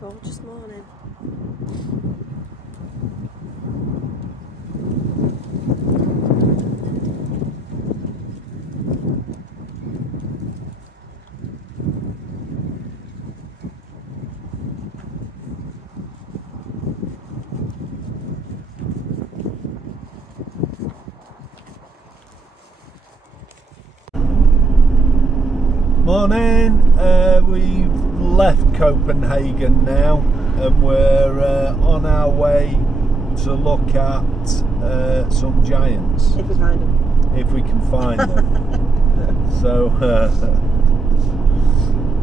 Gorgeous morning. Morning, we've left Copenhagen now and we're on our way to look at some giants. If we find them. If we can find them. So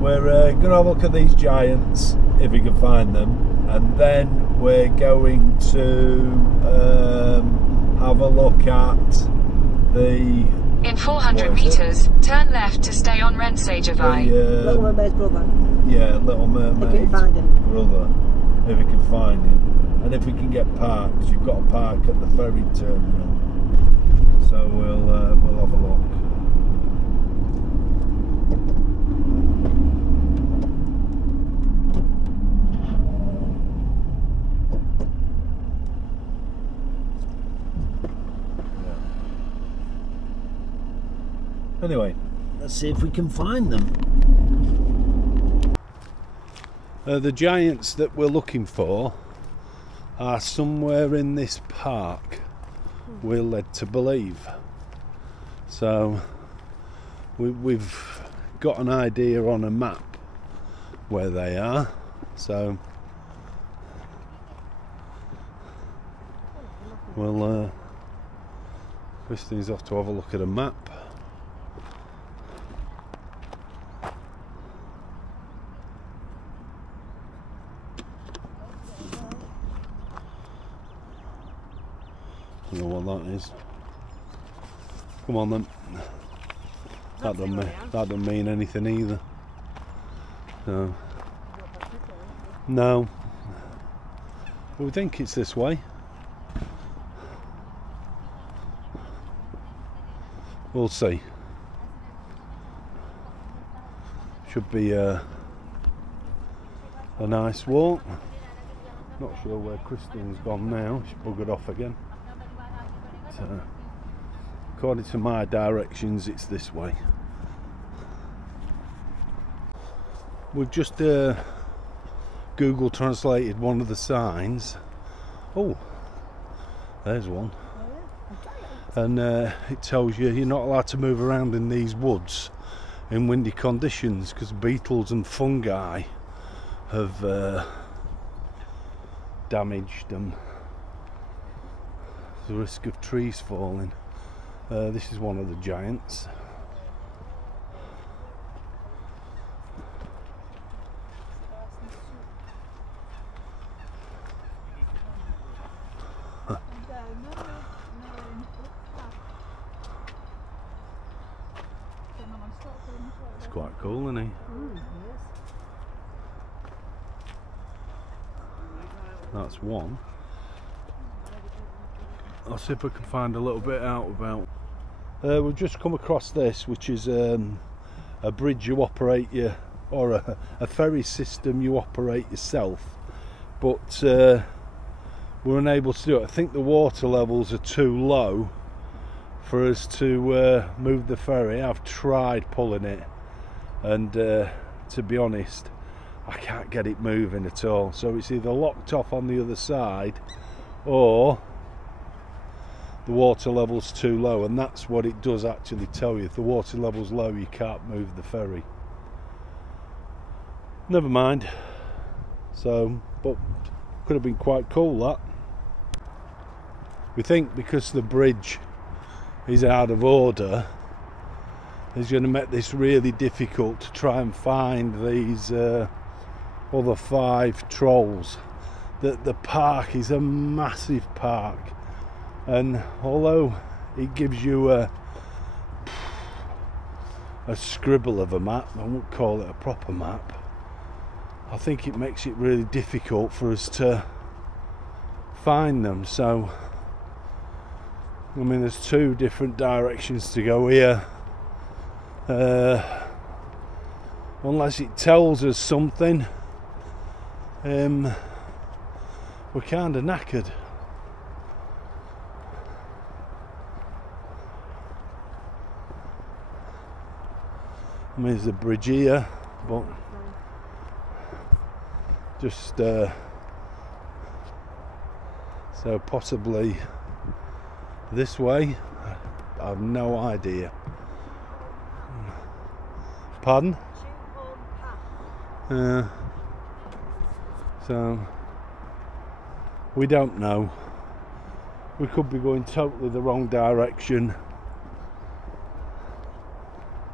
we're going to have a look at these giants if we can find them, and then we're going to have a look at the... In 400 metres, turn left to stay on Rensselaersvej. Little Mermaid's brother. Yeah, Little Mermaid's if we can find him. brother. If we can find him. And if we can get parked, you've got to park at the ferry terminal. So we'll have a look. Anyway, let's see if we can find them. The giants that we're looking for are somewhere in this park, we're led to believe. So we've got an idea on a map where they are. So we'll Christine's off to have a look at a map. I don't know what that is. Come on then. That doesn't mean anything either. So, no. We think it's this way. We'll see. Should be a nice walk. Not sure where Christine's gone now. She buggered off again. According to my directions, it's this way. We've just Google translated one of the signs. Oh, there's one. And it tells you you're not allowed to move around in these woods in windy conditions because beetles and fungi have damaged them. The risk of trees falling. This is one of the giants. It's quite cool, isn't he? That's one. I'll see if I can find a little bit out about. We've just come across this, which is a bridge you operate or a ferry system you operate yourself, but we're unable to do it. I think the water levels are too low for us to move the ferry. I've tried pulling it, and to be honest, I can't get it moving at all. So it's either locked off on the other side, or the water level's too low, and that's what it does actually tell you. If the water level's low, you can't move the ferry. Never mind. So, but could have been quite cool, that. We think because the bridge is out of order, it's going to make this really difficult to try and find these other 5 trolls. The park is a massive park, and although it gives you a scribble of a map, I won't call it a proper map, I think it makes it really difficult for us to find them. So I mean, there's 2 different directions to go here, unless it tells us something we're kind of knackered. I mean, there's a bridge here, but just so possibly this way. I have no idea. Pardon? So we don't know. We could be going totally the wrong direction.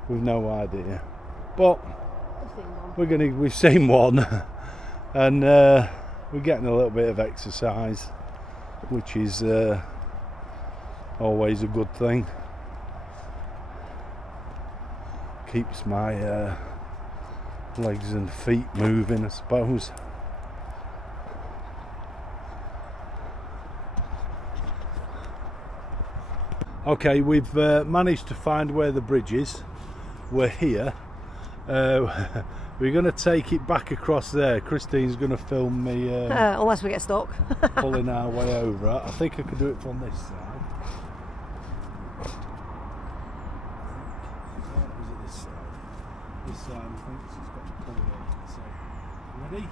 We've no idea. But we've seen one, and we're getting a little bit of exercise, which is always a good thing. Keeps my legs and feet moving, I suppose. Okay, we've managed to find where the bridge is. We're here. We're going to take it back across there. Christine's going to film me unless we get stuck. pulling our way over. I think I could do it from this side. This side, I think she's got to pull it over. So, ready?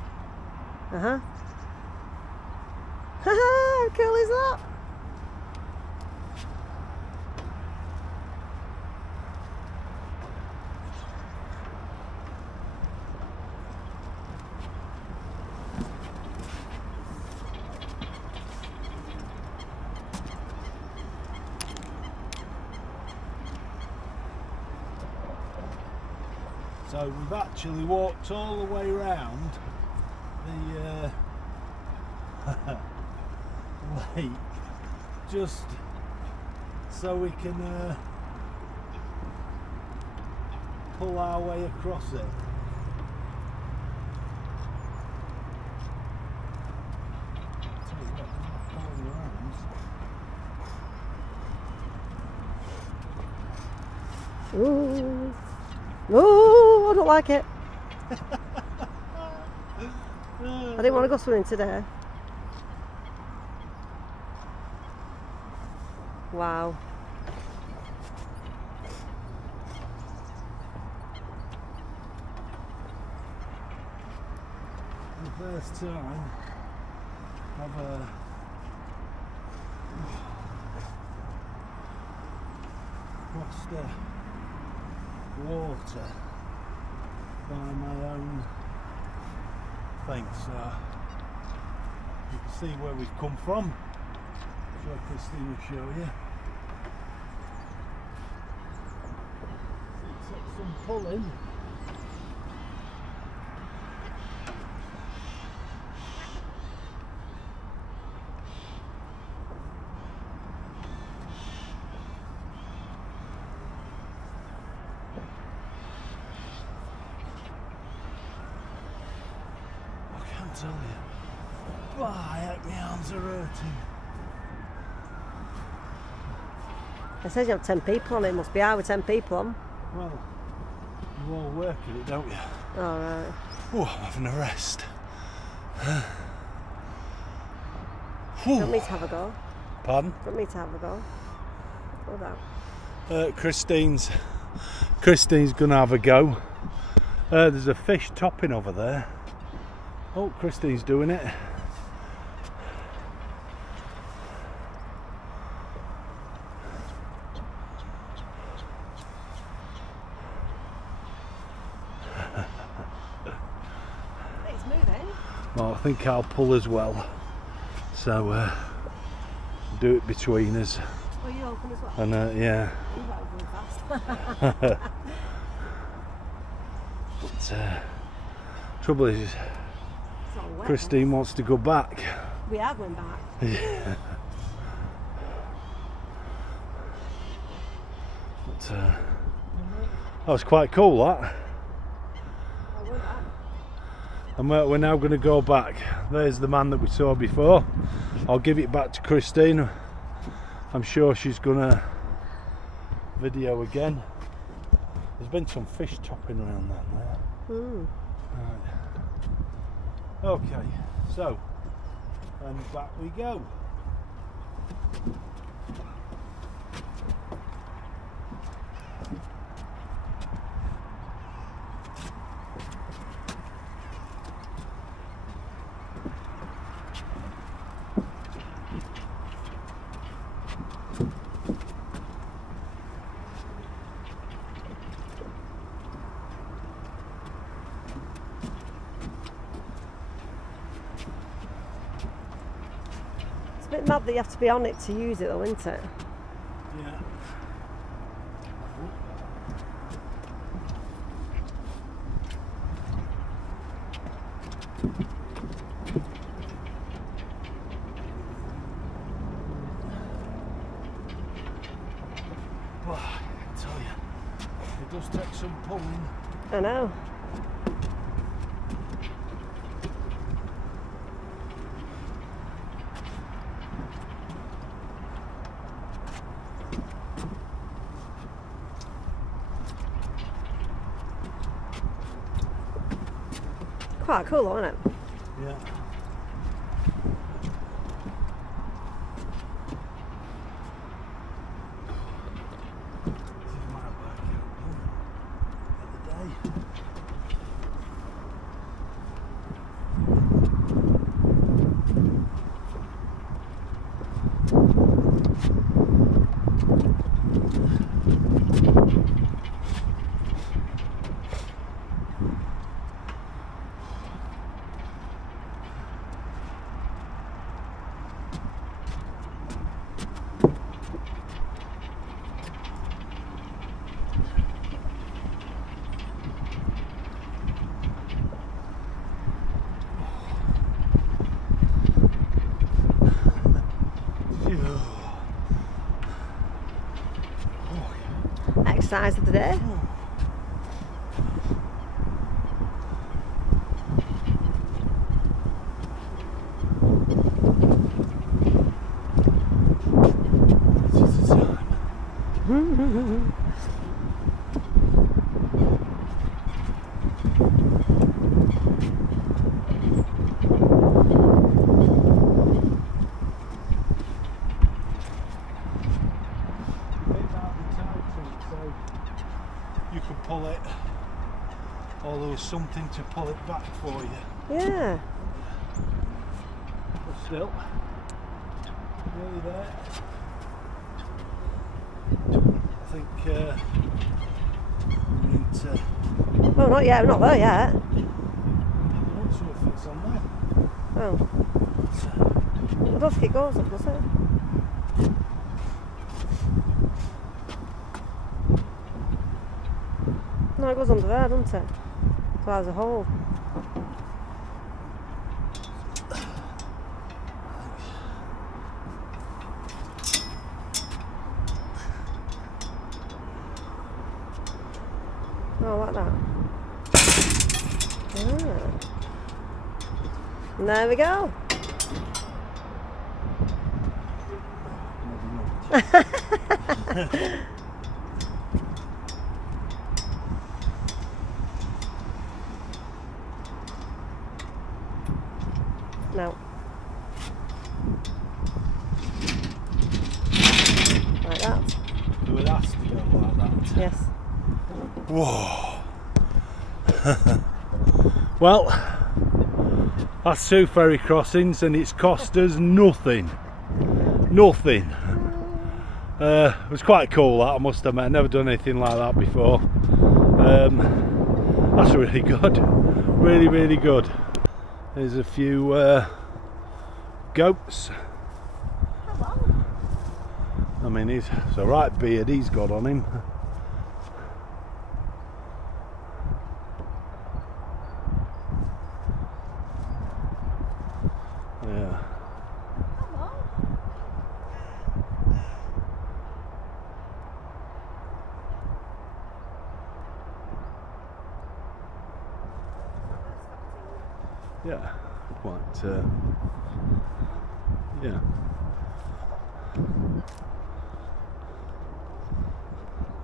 How cool is that? So we've actually walked all the way around the lake just so we can pull our way across it. Ooh. Ooh, I don't like it. I didn't want to go swimming today. Wow. The first time I've crossed water by my own thing, so you can see where we've come from. I'm sure Christine will show you. It took some pulling. Tell you, but my arms are hurting. It says you have 10 people on it, must be hard with 10 people on. Well, you all work at it, don't you? Alright. Oh, I'm having a rest. Do you want me to have a go? Pardon? Do you want me to have a go? Hold on. Christine's gonna have a go. There's a fish topping over there. Oh, Christine's doing it. It's moving. Well, I think I'll pull as well. So, do it between us. Oh, you open as well? And yeah. You might have gone fast. But trouble is, Christine wants to go back. We are going back. Yeah. But that was quite cool, that. And we're now going to go back. There's the man that we saw before. I'll give it back to Christine. I'm sure she's going to video again. There's been some fish topping around down there. Mm. Right. Okay, so, and back we go. It's a bit mad that you have to be on it to use it though, isn't it? Yeah. Well, I can tell you, it does take some pulling. I know. Quite cool, isn't it? Yeah. Exercise of the day. You could pull it, or there was something to pull it back for you. Yeah. But still, nearly there. I think we need to. Oh, not yet. We're not there yet. I'm not sure if it's on there. Oh. I don't think it goes up, does it? No, it goes under there, doesn't it? So there's a hole. Oh, like that. Ah. And there we go. No. Like that. So it has to go like that. Yes. Whoa. Well, that's 2 ferry crossings and it's cost us nothing. Nothing. It was quite cool, that, I must admit. I've never done anything like that before. That's really good. Really, really good. There's a few goats. Hello. I mean, it's a right beard he's got on him. Yeah. Hello. Yeah, quite, yeah.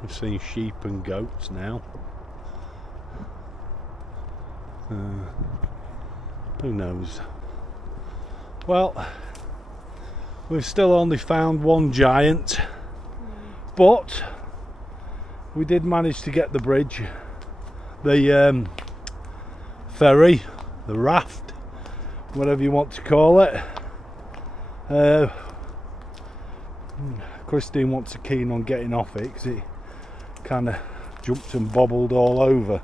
We've seen sheep and goats now. who knows. Well, we've still only found one giant, but we did manage to get the bridge, the ferry, the raft, whatever you want to call it. Christine wants to keen on getting off it because it kind of jumped and bobbled all over,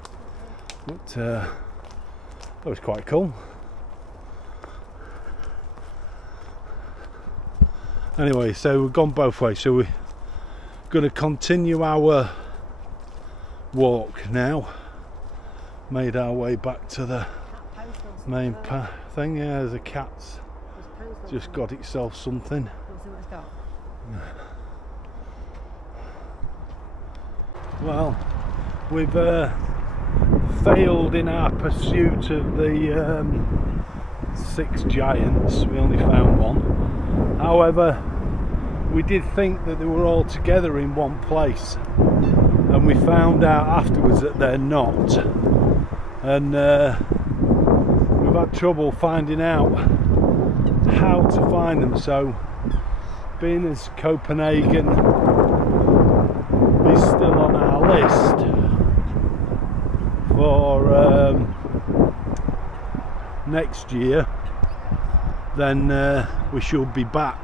but that was quite cool. Anyway, so we've gone both ways, so we're going to continue our walk now. Made our way back to the main thing. Yeah, there's a cat's just got itself something. Well, we've failed in our pursuit of the 6 giants. We only found one. However, we did think that they were all together in one place, and we found out afterwards that they're not. And we've had trouble finding out how to find them. So, being as Copenhagen is still on our list for next year, then we should be back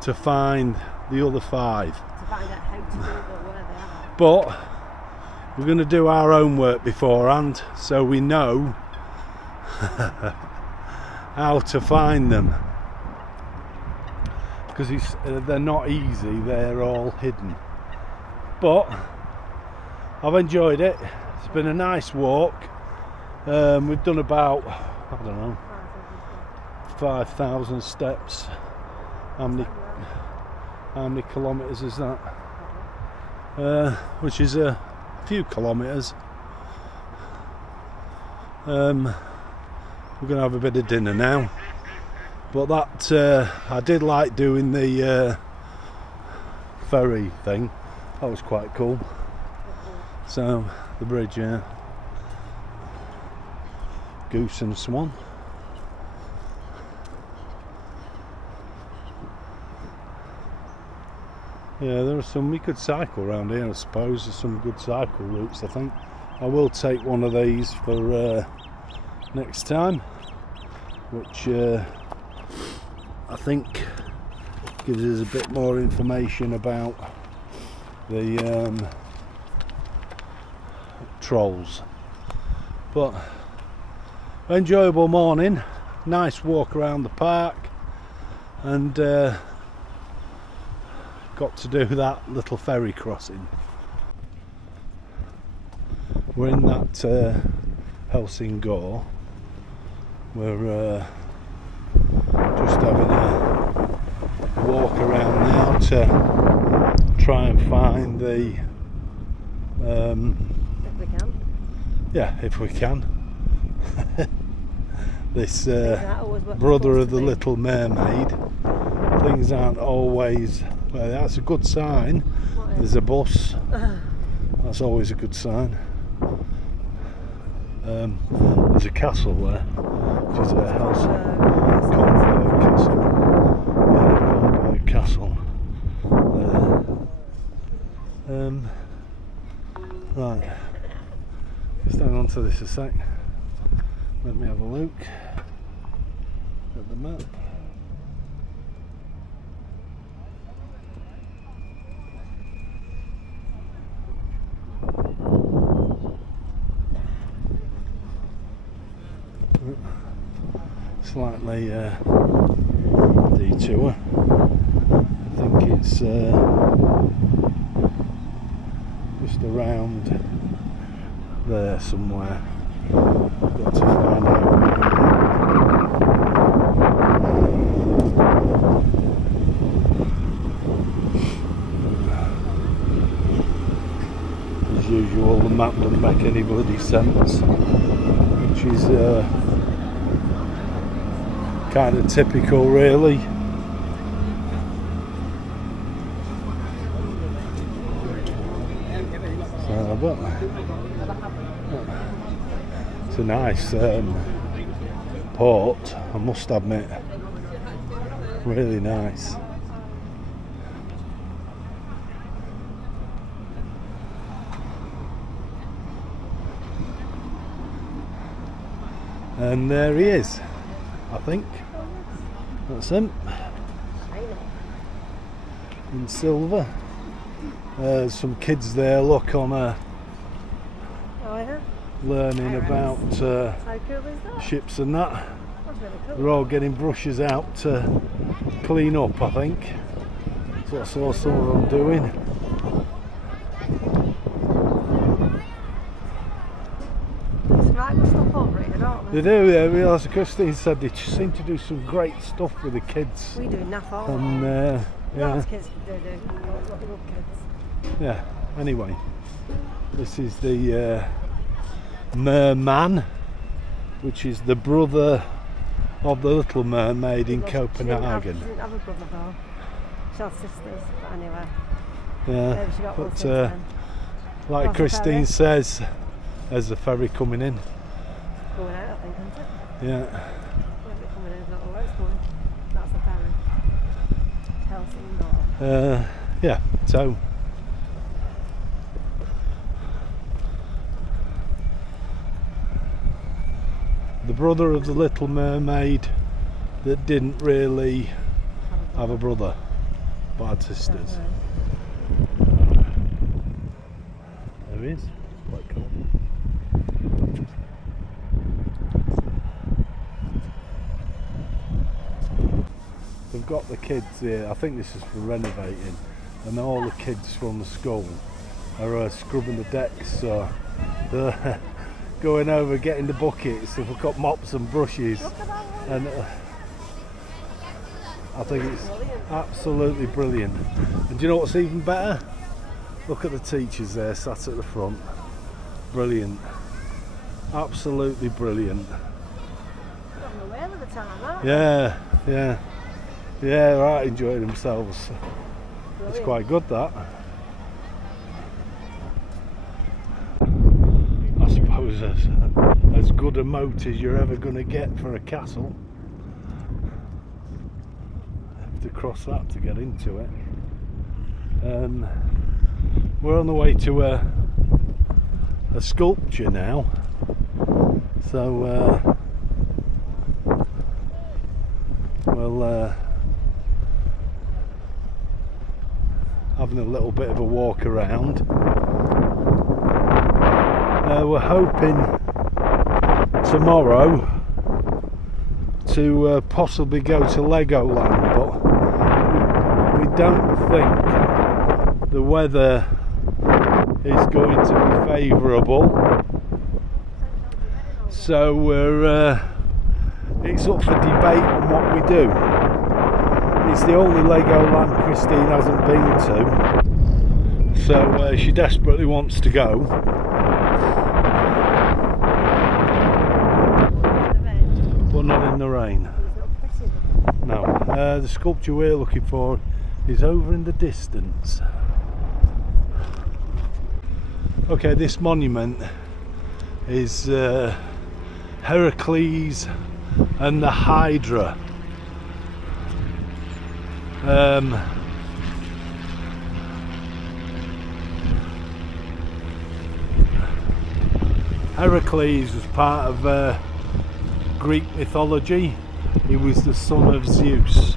to find the other 5. To find out how to do it or where they are. But we're going to do our own work beforehand, so we know how to find them, because they're not easy, they're all hidden. But I've enjoyed it. It's been a nice walk. We've done about, I don't know, 5,000 steps. How many kilometres is that? Which is a few kilometres. We're going to have a bit of dinner now. But that I did like doing the ferry thing. That was quite cool. So the bridge, yeah. Goose and swan. Yeah, there are some, we could cycle around here, I suppose. There's some good cycle routes, I think. I will take one of these for next time, which I think gives us a bit more information about the trolls. But enjoyable morning, nice walk around the park, and got to do that little ferry crossing. We're in that Helsingor. We're just having a walk around now to try and find the If we can. yeah, if we can. This brother of the Little Mermaid. Things aren't always, well, that's a good sign. There's a bus. That's always a good sign. There's a castle there, which is a house. Castle. Yeah, castle. Right. Just hang on to this a sec. Let me have a look at the map. Slightly detour. I think it's just around there somewhere. Got to find out. As usual, the map doesn't make any bloody sense, which is kind of typical, really. So, but it's a nice port, I must admit. Really nice. And there he is, I think. That's him. In silver. Some kids there, look, on a learning about ships and that. Really cool. They're all getting brushes out to clean up, I think. That's what I saw some of them doing. Right, good stuff over here, don't They do, yeah. As Christine said, they seem to do some great stuff with the kids. We do enough all And yeah, Lots of kids do. Lots of good kids. yeah. Anyway, this is the Merman, which is the brother of the Little Mermaid in Copenhagen. She didn't have a brother though. She had sisters, but anyway. Yeah, Maybe she got one but since then. like Across the Christine ferry. says, there's a ferry coming in. Going out, I think, isn't it? Yeah. Where's it coming in? I don't know where it's going. That's the ferry. Helsingor. Yeah, so the brother of the Little Mermaid that didn't really have a brother but had sisters. There he is, quite cool. They've got the kids here, I think this is for renovating, and all the kids from the school are scrubbing the decks, so they're going over getting the buckets. They've got mops and brushes, and I think it's absolutely brilliant. And do you know what's even better? Look at the teachers there sat at the front. Brilliant, absolutely brilliant. Having a whale of a time, aren't Yeah, right, enjoying themselves. they? It's quite good, that. I suppose as good a moat as you're ever going to get for a castle. You have to cross that to get into it. We're on the way to a sculpture now, so we'll having a little bit of a walk around. We're hoping tomorrow to possibly go to Legoland, but we don't think the weather is going to be favourable, so it's up for debate on what we do. It's the only Legoland Christine hasn't been to, so she desperately wants to go. But not in the rain. No. The sculpture we're looking for is over in the distance. Okay, this monument is Heracles and the Hydra. Heracles was part of Greek mythology. He was the son of Zeus.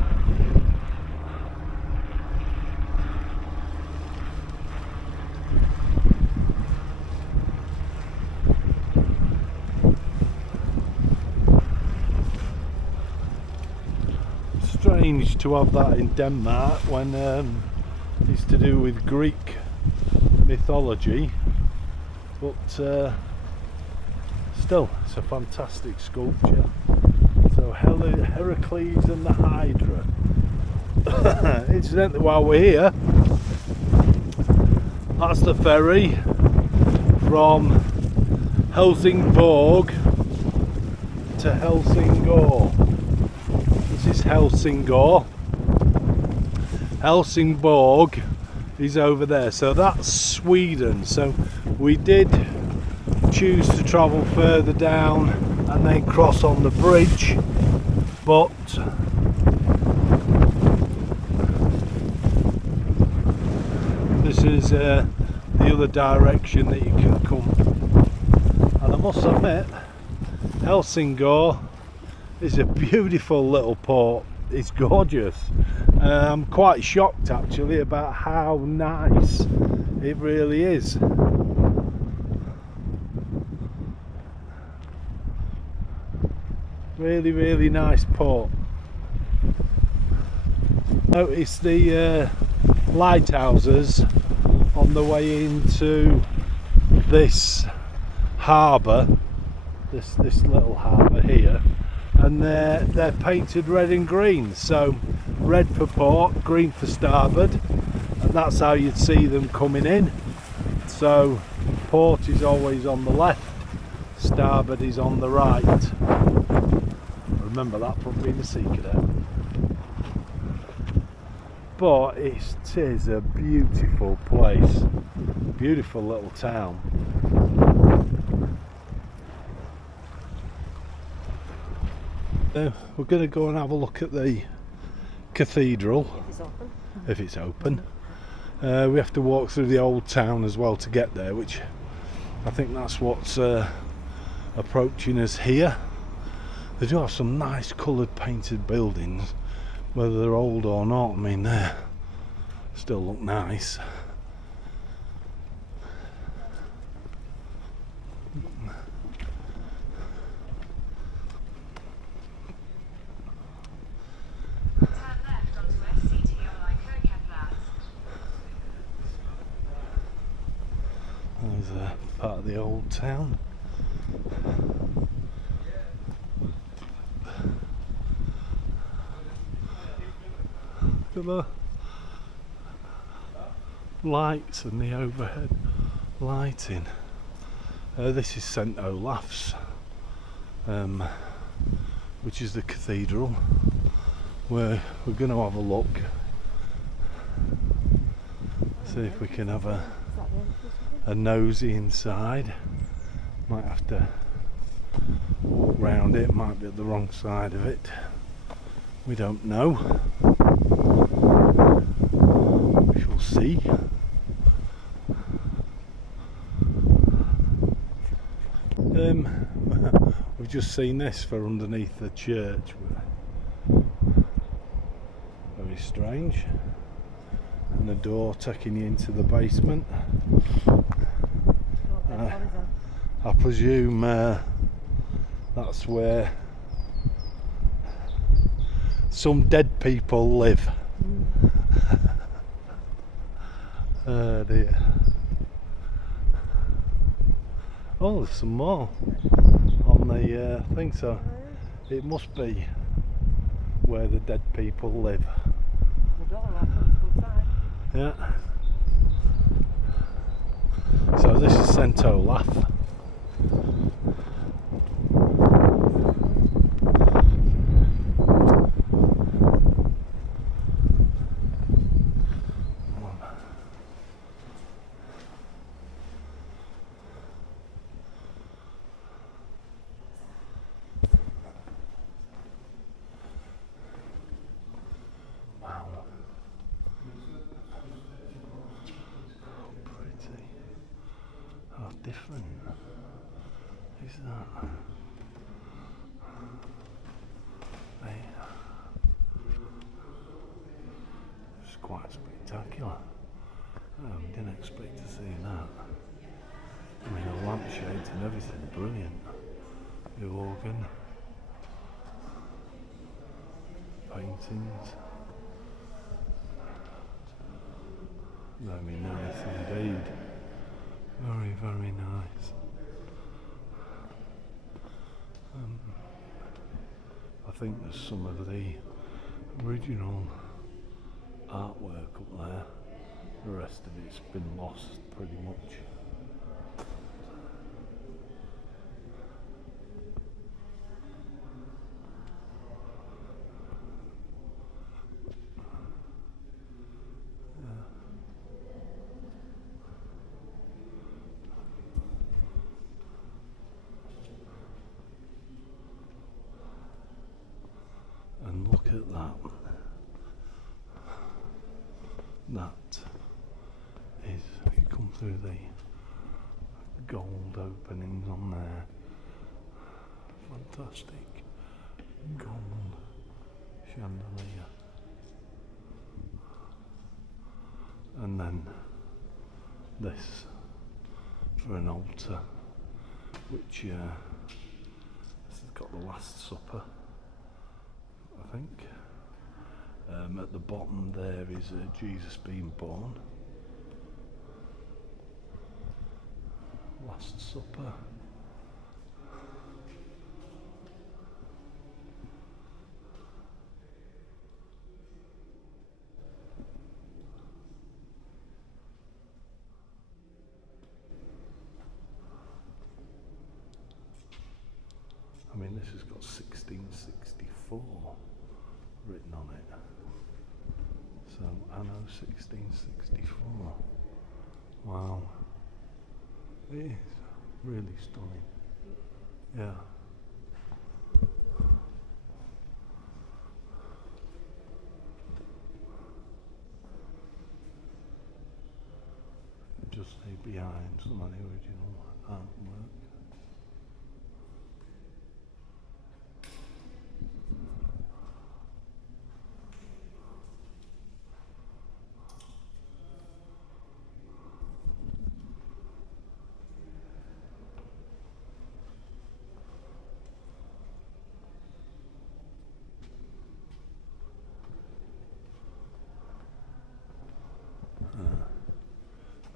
Strange to have that in Denmark when it's to do with Greek mythology, but still, it's a fantastic sculpture. So Heracles and the Hydra. Incidentally, while we're here, that's the ferry from Helsingborg to Helsingor. This is Helsingor. Helsingborg is over there, so that's Sweden. So we did choose to travel further down and then cross on the bridge, but this is the other direction that you can come. And I must admit, Helsingor is a beautiful little port. It's gorgeous. I'm quite shocked actually about how nice it really is. Really, really nice port. Notice the lighthouses on the way into this harbour, this little harbour here, and they're painted red and green. So red for port, green for starboard, and that's how you'd see them coming in. So port is always on the left, starboard is on the right. Remember that from being a sea cadet. But it is a beautiful place, beautiful little town. We're going to go and have a look at the cathedral, if it's open. We have to walk through the old town as well to get there, which I think that's what's approaching us here. They do have some nice coloured painted buildings, whether they're old or not. I mean, they still look nice. There's a part of the old town. Look at the lights and the overhead lighting. This is St Olaf's, which is the cathedral, where we're going to have a look, see if we can have a nosy inside. Might have to walk round it, might be at the wrong side of it, we don't know. We shall see. We've just seen this for underneath the church. Very strange. And the door taking you into the basement. I presume that's where some dead people live. Oh dear. Oh, there's some more on the thing, so it must be where the dead people live. Yeah. So this is St Olaf. Different is that? It's quite spectacular. I didn't expect to see that. I mean, the lampshades and everything, brilliant. The organ, paintings. Very nice indeed. Very, very nice. I think there's some of the original artwork up there. The rest of it's been lost pretty much. that. That is, you come through the gold openings on there. Fantastic gold chandelier. And then this for an altar, which this has got the Last Supper, I think. At the bottom there is Jesus being born. Last Supper. I mean, this has got 1664 written on it. So, anno 1664. Wow. It is really stunning. Yeah. Just see behind some of the original artwork.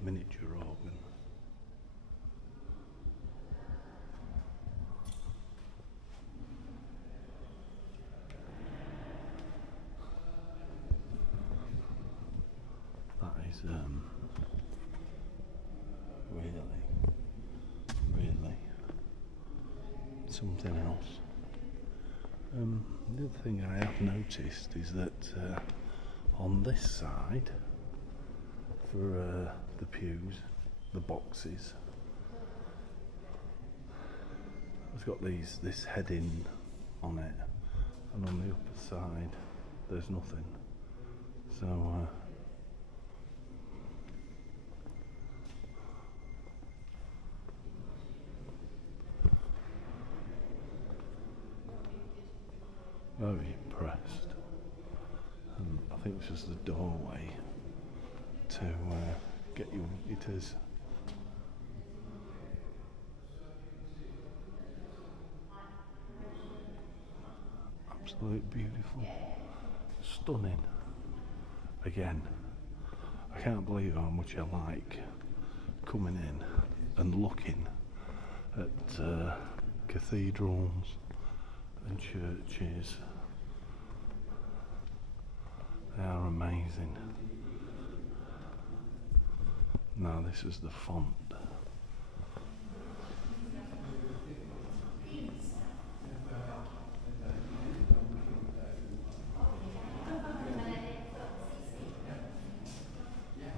Miniature organ. That is really something else. The other thing I have noticed is that on this side, for the pews, the boxes, it's got this heading on it, and on the upper side there's nothing. So very impressed. I think it's just the doorway to get you. It is absolutely beautiful, stunning. Again, I can't believe how much I like coming in and looking at cathedrals and churches. They are amazing. Now this is the font.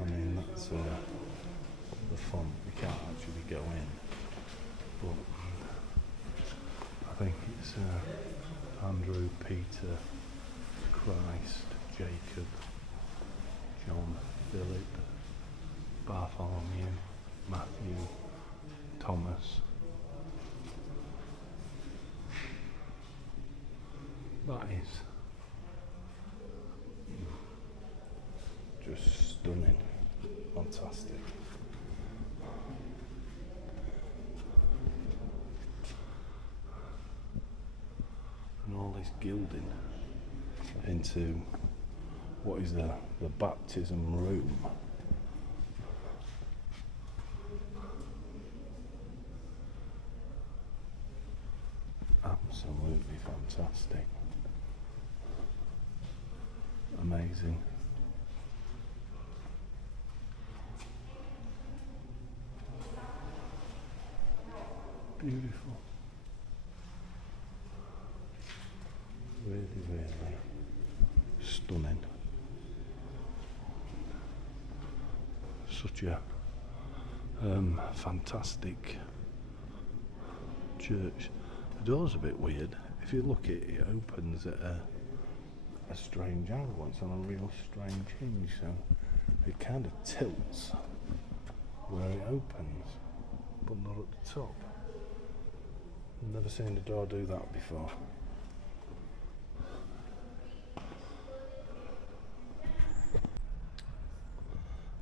I mean, that's the font. We can't actually go in, but I think it's Andrew, Peter, Christ, Jacob, John, Philip, Bartholomew, Matthew, Thomas. That is just stunning, fantastic. And all this gilding into what is the baptism room. Absolutely fantastic. Amazing. Beautiful. Really, really stunning. Such a fantastic church. The door's a bit weird. If you look at it, it opens at a strange angle. It's on a real strange hinge, so it kind of tilts where it opens, but not at the top. I've never seen the door do that before.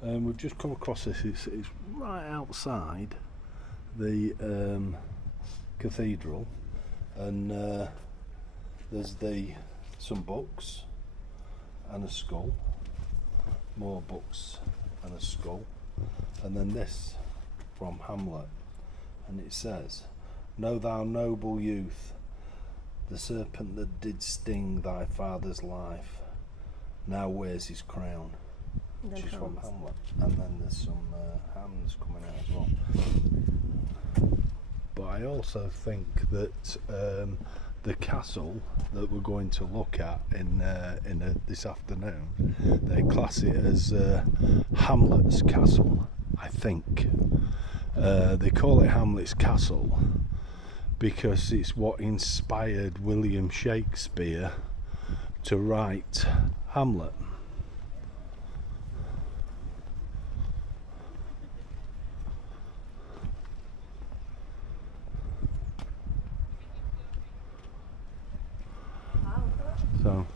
We've just come across this. It's right outside the cathedral, and there's some books and a skull, more books and a skull, and then this from Hamlet, and it says, "Know thou, noble youth, the serpent that did sting thy father's life now wears his crown," which is from Hamlet, and then there's some hands coming out as well. But I also think that the castle that we're going to look at this afternoon, they class it as Hamlet's Castle, I think. They call it Hamlet's Castle because it's what inspired William Shakespeare to write Hamlet. So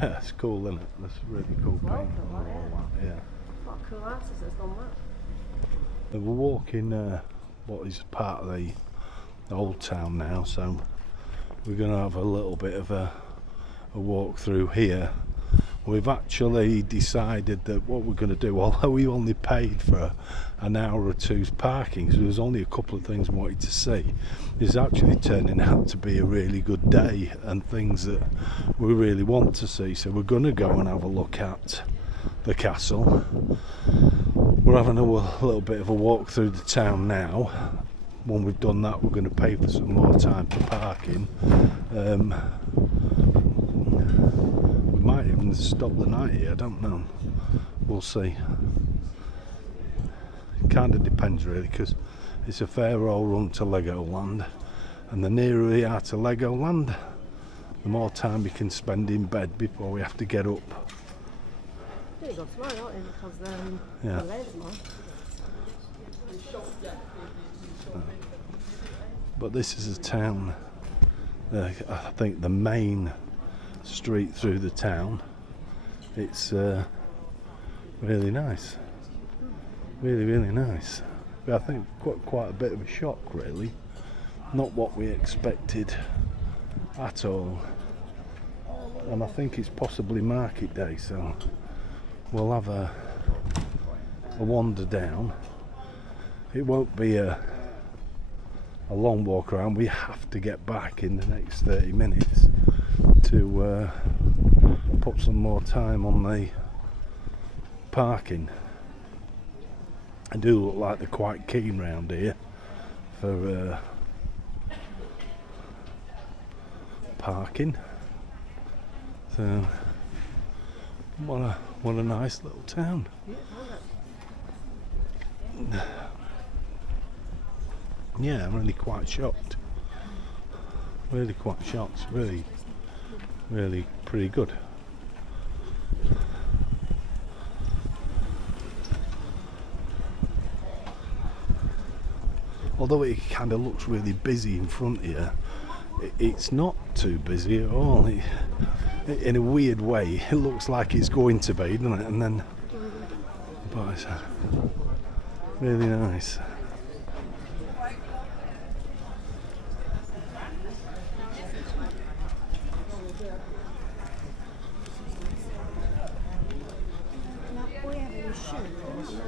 yeah, it's cool, isn't it? That's a really cool paint and all that, yeah. What a cool artist has done that. We're walking what is part of the old town now, so we're going to have a little bit of a walk through here. We've actually decided that what we're going to do, although we only paid for an hour or two's parking, so there's only a couple of things we wanted to see, is actually turning out to be a really good day and things that we really want to see. So we're going to go and have a look at the castle. We're having a little bit of a walk through the town now. When we've done that, we're going to pay for some more time for parking. We might even stop the night here, I don't know. We'll see. It kind of depends really, because it's a fair old run to Legoland, and the nearer we are to Legoland, the more time we can spend in bed before we have to get up. You go tomorrow, don't you? Because yeah. the lane's tomorrow. But this is a town, I think the main street through the town. It's really nice, really nice. But I think quite a bit of a shock really, not what we expected at all, and I think it's possibly market day, so we'll have a wander down. It won't be a long walk around. We have to get back in the next 30 minutes to put some more time on the parking. I do look like they're quite keen round here for parking. So what a nice little town. Yeah, I'm really quite shocked. Really quite shocked. Really pretty good. Although it kind of looks really busy in front here, it's not too busy at all. In a weird way, it looks like it's going to be, doesn't it? And then, but it's really nice.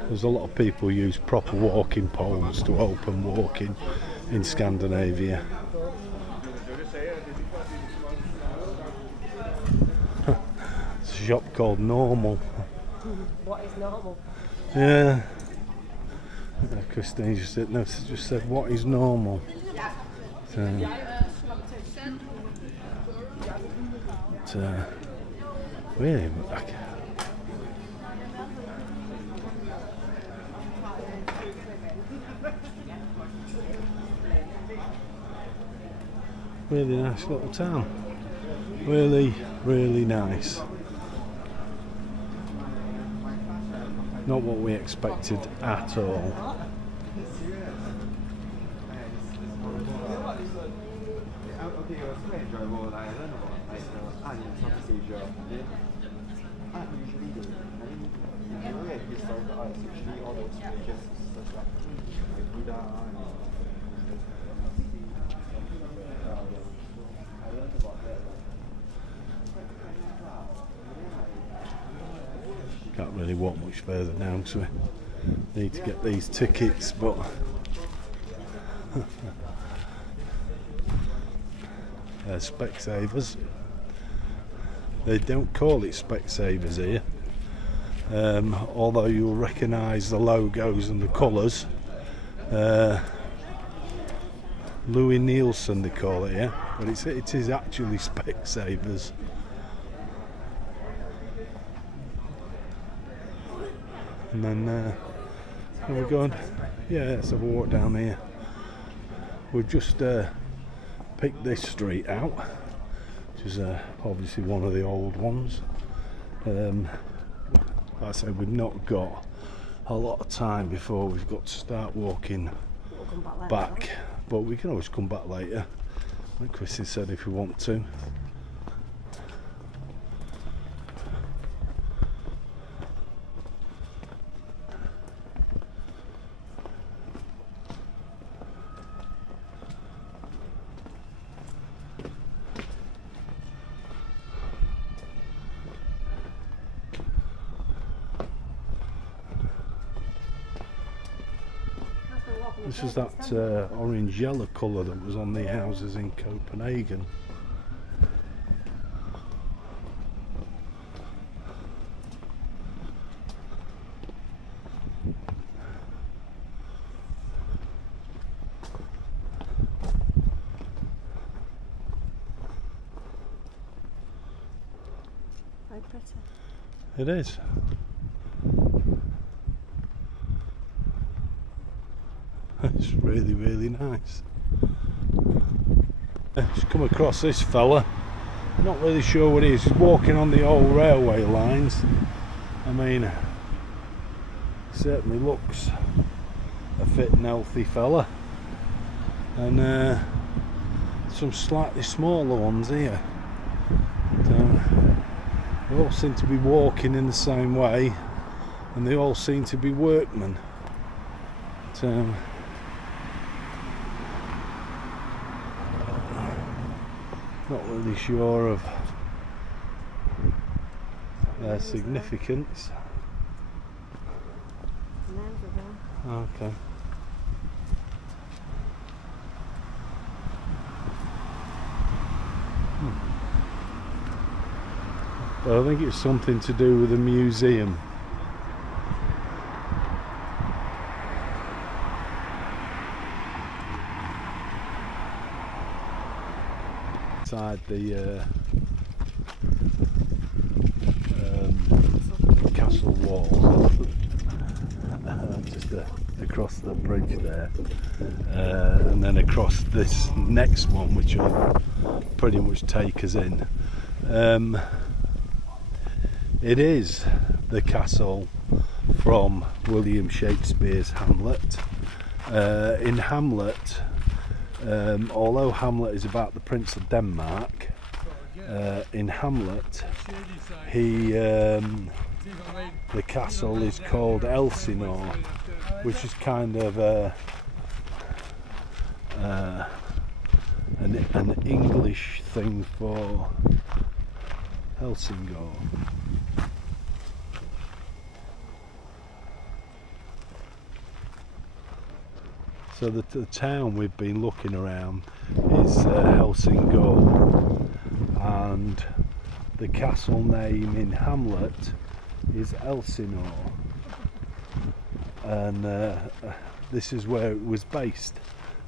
There's a lot of people who use proper walking poles to open walking in Scandinavia. It's a shop called Normal. What is normal? Yeah. Christine just said, what is normal? So, really, Really nice little town. Really, really nice. Not what we expected at all. Can't really walk much further now because we need to get these tickets, but Specsavers. They don't call it Specsavers here, although you'll recognise the logos and the colours. Louis Nielsen they call it here, but it is actually Specsavers. And then we're going, yeah, let's have a walk down here. We've just picked this street out, which is obviously one of the old ones. Like I said, we've not got a lot of time before we've got to start walking back, but we can always come back later, like Chrissy said, if we want to. This is that orange yellow colour that was on the houses in Copenhagen. Very pretty. It is. It's really, really nice. Just come across this fella. Not really sure what he is. He's walking on the old railway lines. I mean, he certainly looks a fit and healthy fella. And some slightly smaller ones here. So, they all seem to be walking in the same way, and they all seem to be workmen. So, not really sure of their significance. Okay. Well, I think it's something to do with a museum. Inside the castle wall, just across the bridge there, and then across this next one, which will pretty much take us in. It is the castle from William Shakespeare's Hamlet. In Hamlet, although Hamlet is about the Prince of Denmark, in Hamlet, the castle is called Helsingor, which is kind of an English thing for Helsingor. So the town we've been looking around is Helsingor, and the castle name in Hamlet is Helsingor, and this is where it was based.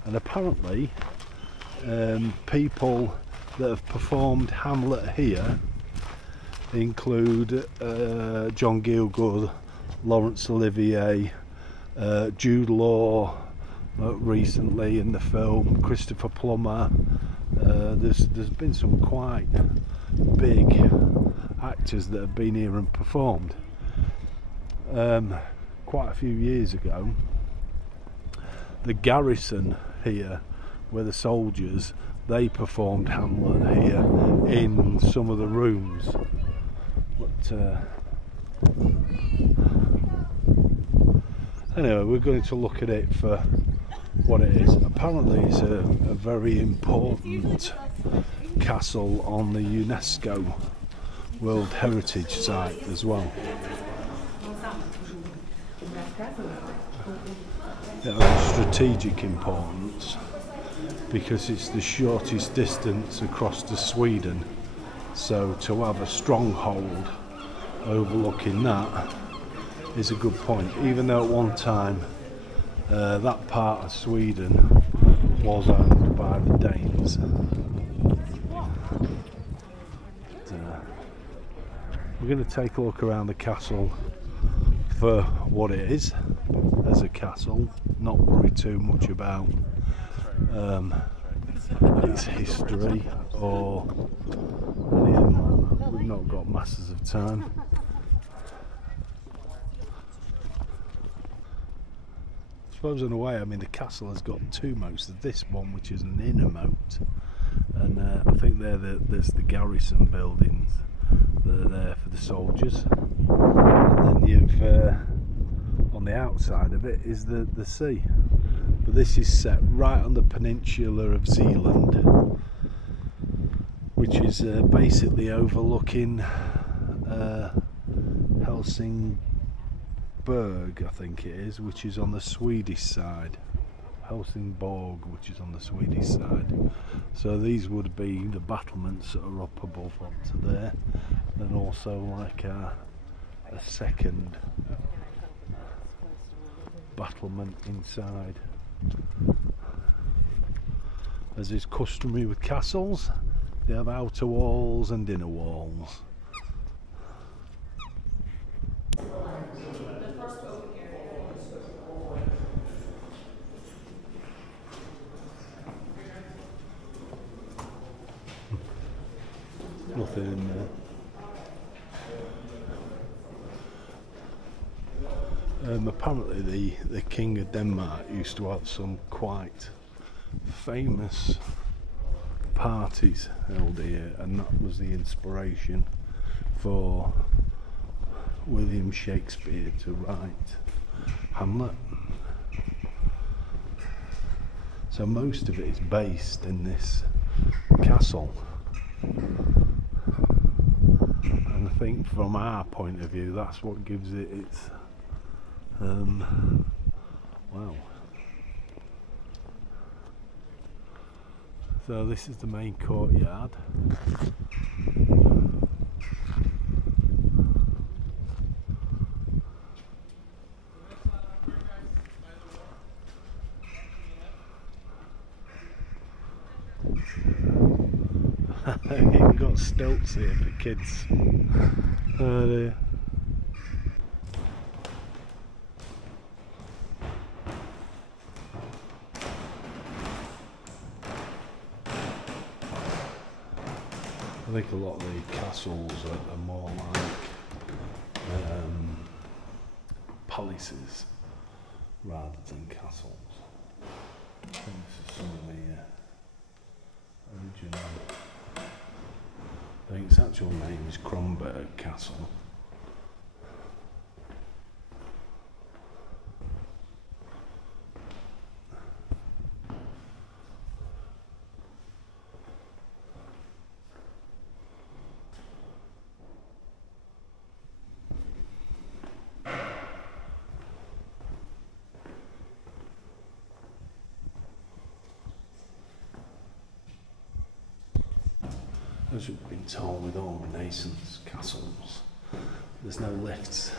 And apparently people that have performed Hamlet here include John Gielgud, Laurence Olivier, Jude Law, recently in the film, Christopher Plummer, There's been some quite big actors that have been here and performed. Quite a few years ago, the garrison here, where the soldiers, they performed Hamlet here in some of the rooms. But anyway, we're going to look at it for what it is. Apparently it's a very important castle on the UNESCO World Heritage Site as well. It has strategic importance because it's the shortest distance across to Sweden, so to have a stronghold overlooking that is a good point, even though at one time that part of Sweden was owned by the Danes. We're going to take a look around the castle for what it is as a castle, not worry too much about its history or anything like that. We've not got masses of time. I suppose in a way, I mean, the castle has got two moats. This one, which is an inner moat, and I think there's the garrison buildings that are there for the soldiers, and then you've on the outside of it is the sea. But this is set right on the peninsula of Zealand, which is basically overlooking Helsingor, I think it is, which is on the Swedish side. Helsingborg, which is on the Swedish side. So these would be the battlements that are up above onto there, and also like a second battlement inside. As is customary with castles, they have outer walls and inner walls. Nothing in there. Apparently the King of Denmark used to have some quite famous parties held here, and that was the inspiration for William Shakespeare to write Hamlet. So most of it is based in this castle. And I think from our point of view, that's what gives it its wow. So this is the main courtyard. Even got stilts here for kids. Oh dear. I think a lot of the castles are more like palaces rather than castles. I think this is some of the original. I think its actual name is Kronborg Castle. As we've been told with all Renaissance castles, there's no lifts.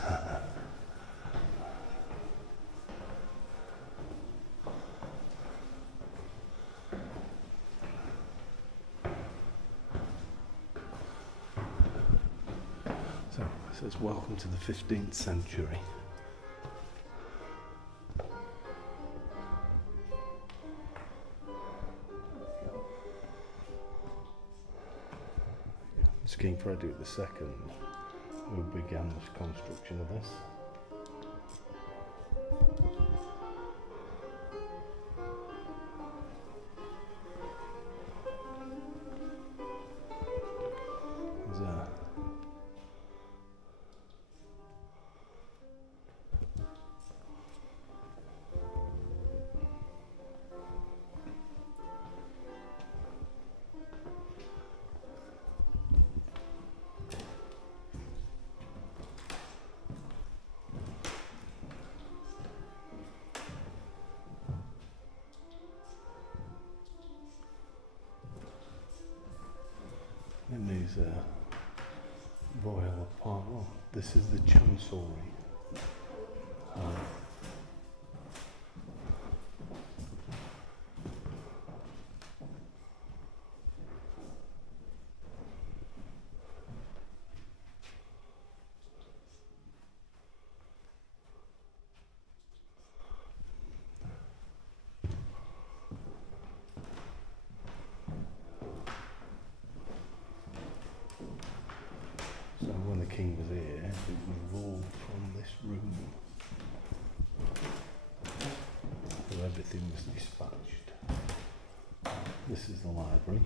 So it says welcome to the 15th century. King Frederick II who began the construction of this. In these royal apartments, this is the chancellery. So when the king was here, it was ruled from this room. So everything was dispatched. This is the library.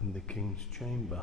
And the king's chamber.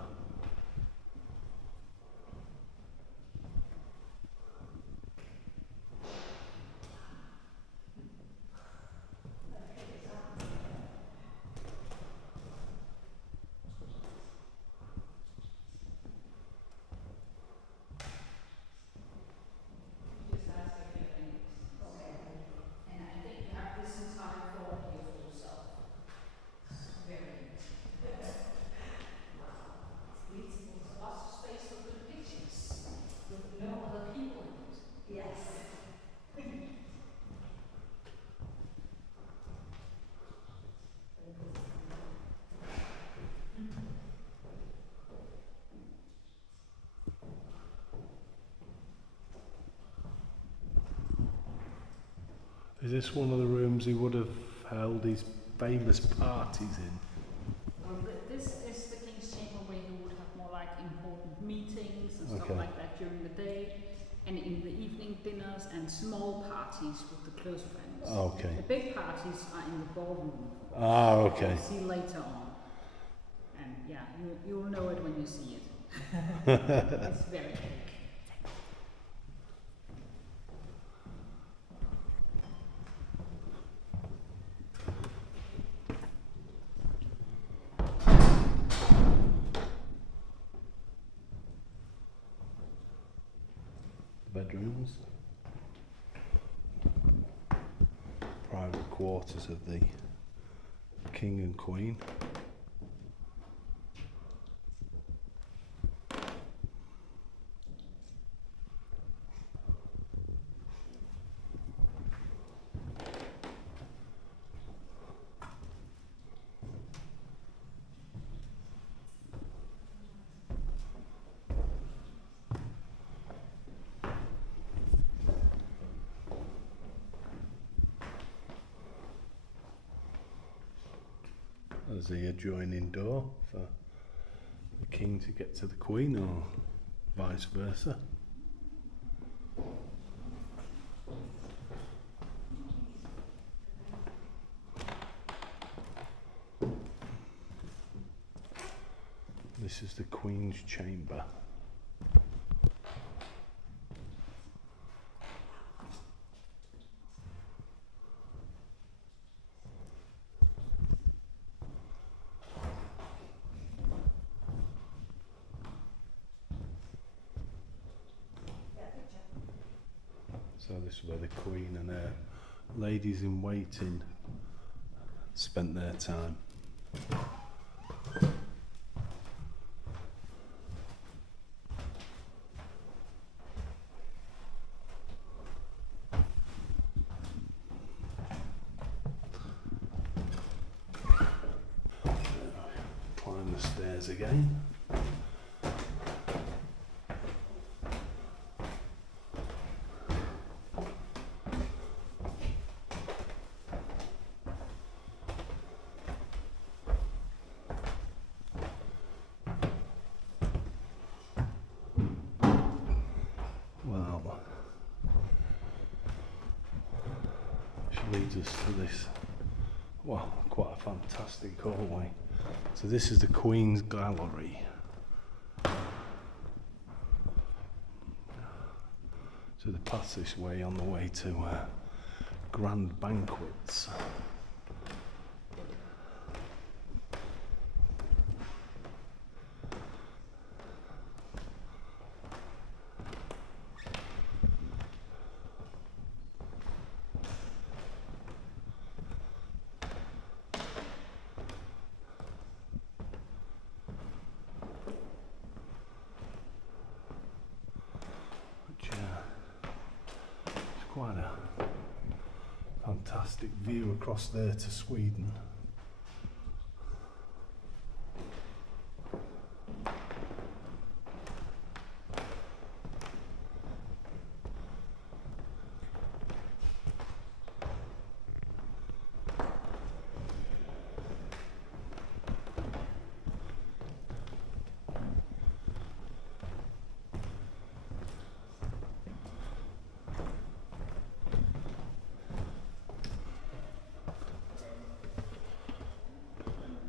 Is this one of the rooms he would have held his famous parties in? Well, this is the king's chamber where he would have more like important meetings and stuff like that during the day, and in the evening dinners and small parties with the close friends. Okay. The big parties are in the ballroom. Ah, okay. You'll see later on. And yeah, you'll know it when you see it. It's very big. Bedrooms, private quarters of the king and queen. There's the adjoining door for the king to get to the queen, or vice versa. This is the queen's chamber. So this is where the Queen and her ladies in waiting spent their time. stairs again. Well, which leads us to this, well, quite a fantastic hallway. So this is the Queen's Gallery. So they pass this way on the way to grand banquets. Quite a fantastic view across there to Sweden.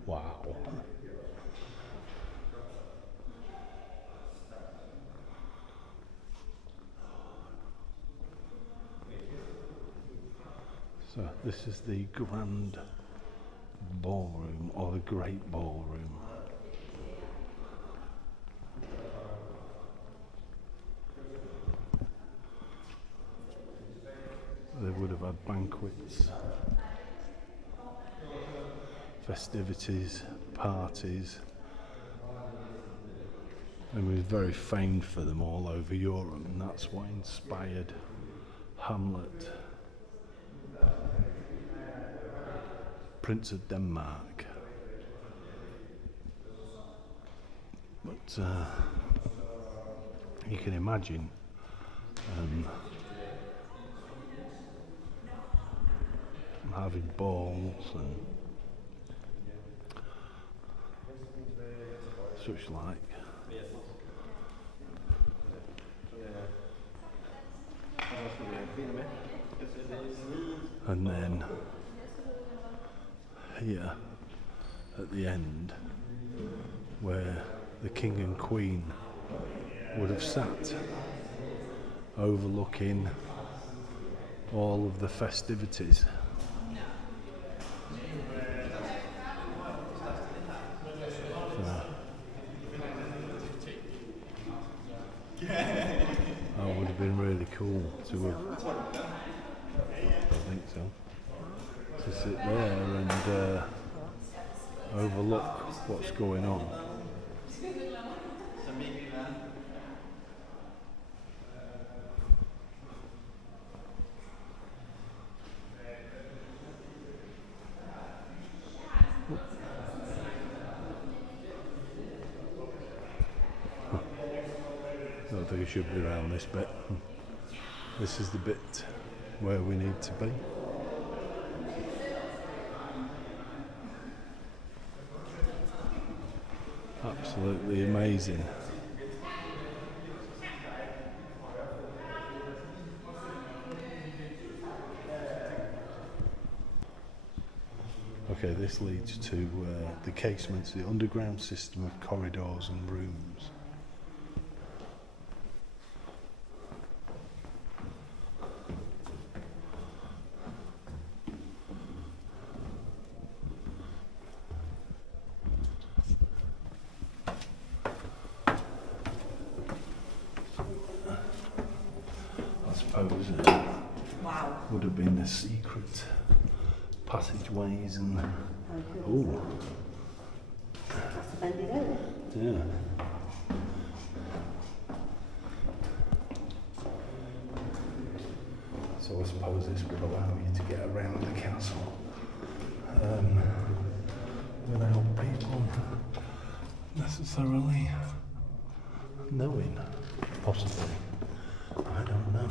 Wow. So this is the grand ballroom, or the great ballroom. They would have had banquets, festivities, parties, and was very famed for them all over Europe, and that's what inspired Hamlet, Prince of Denmark. But you can imagine having balls and such like. And then here at the end, where the King and Queen would have sat, overlooking all of the festivities. That would have been really cool to have, I think so, to sit there and overlook what's going on. I don't think it should be around this bit. This is the bit where we need to be. Absolutely amazing. Okay, this leads to the casements, the underground system of corridors and rooms. I suppose would have been the secret passageways and oh, yeah. So I suppose this would allow you to get around the castle without people necessarily knowing, possibly. I don't know.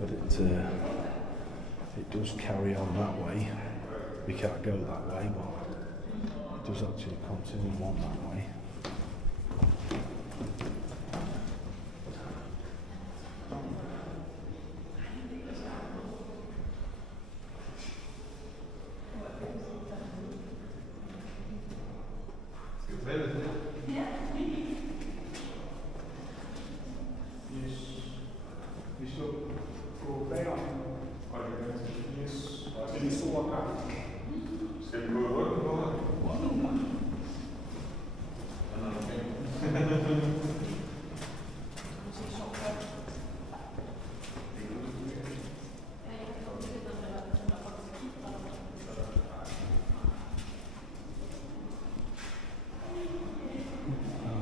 But it does carry on that way. We can't go that way, but it does actually continue on that way.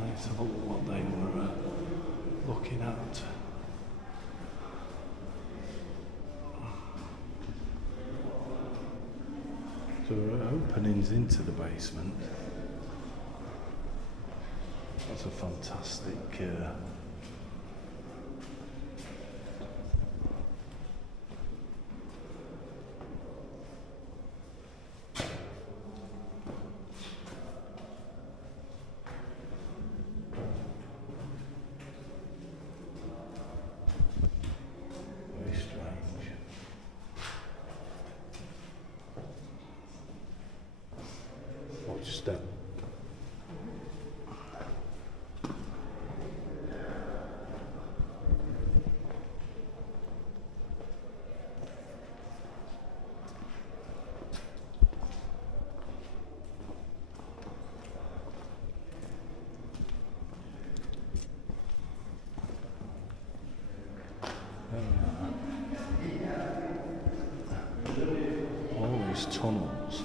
Let's have a look what they were looking at. So there are openings into the basement. That's a fantastic very strange. Watch that. All these tunnels.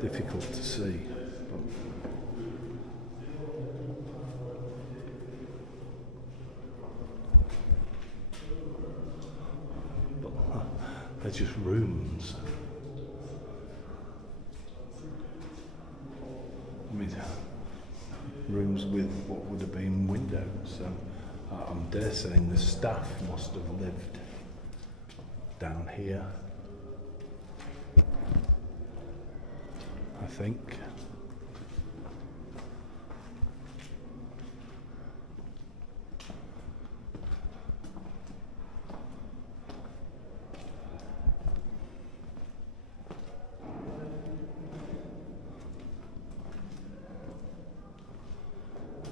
Difficult to see, but they're just rooms. I mean, rooms with what would have been windows. So I'm dare saying the staff must have lived down here. I think.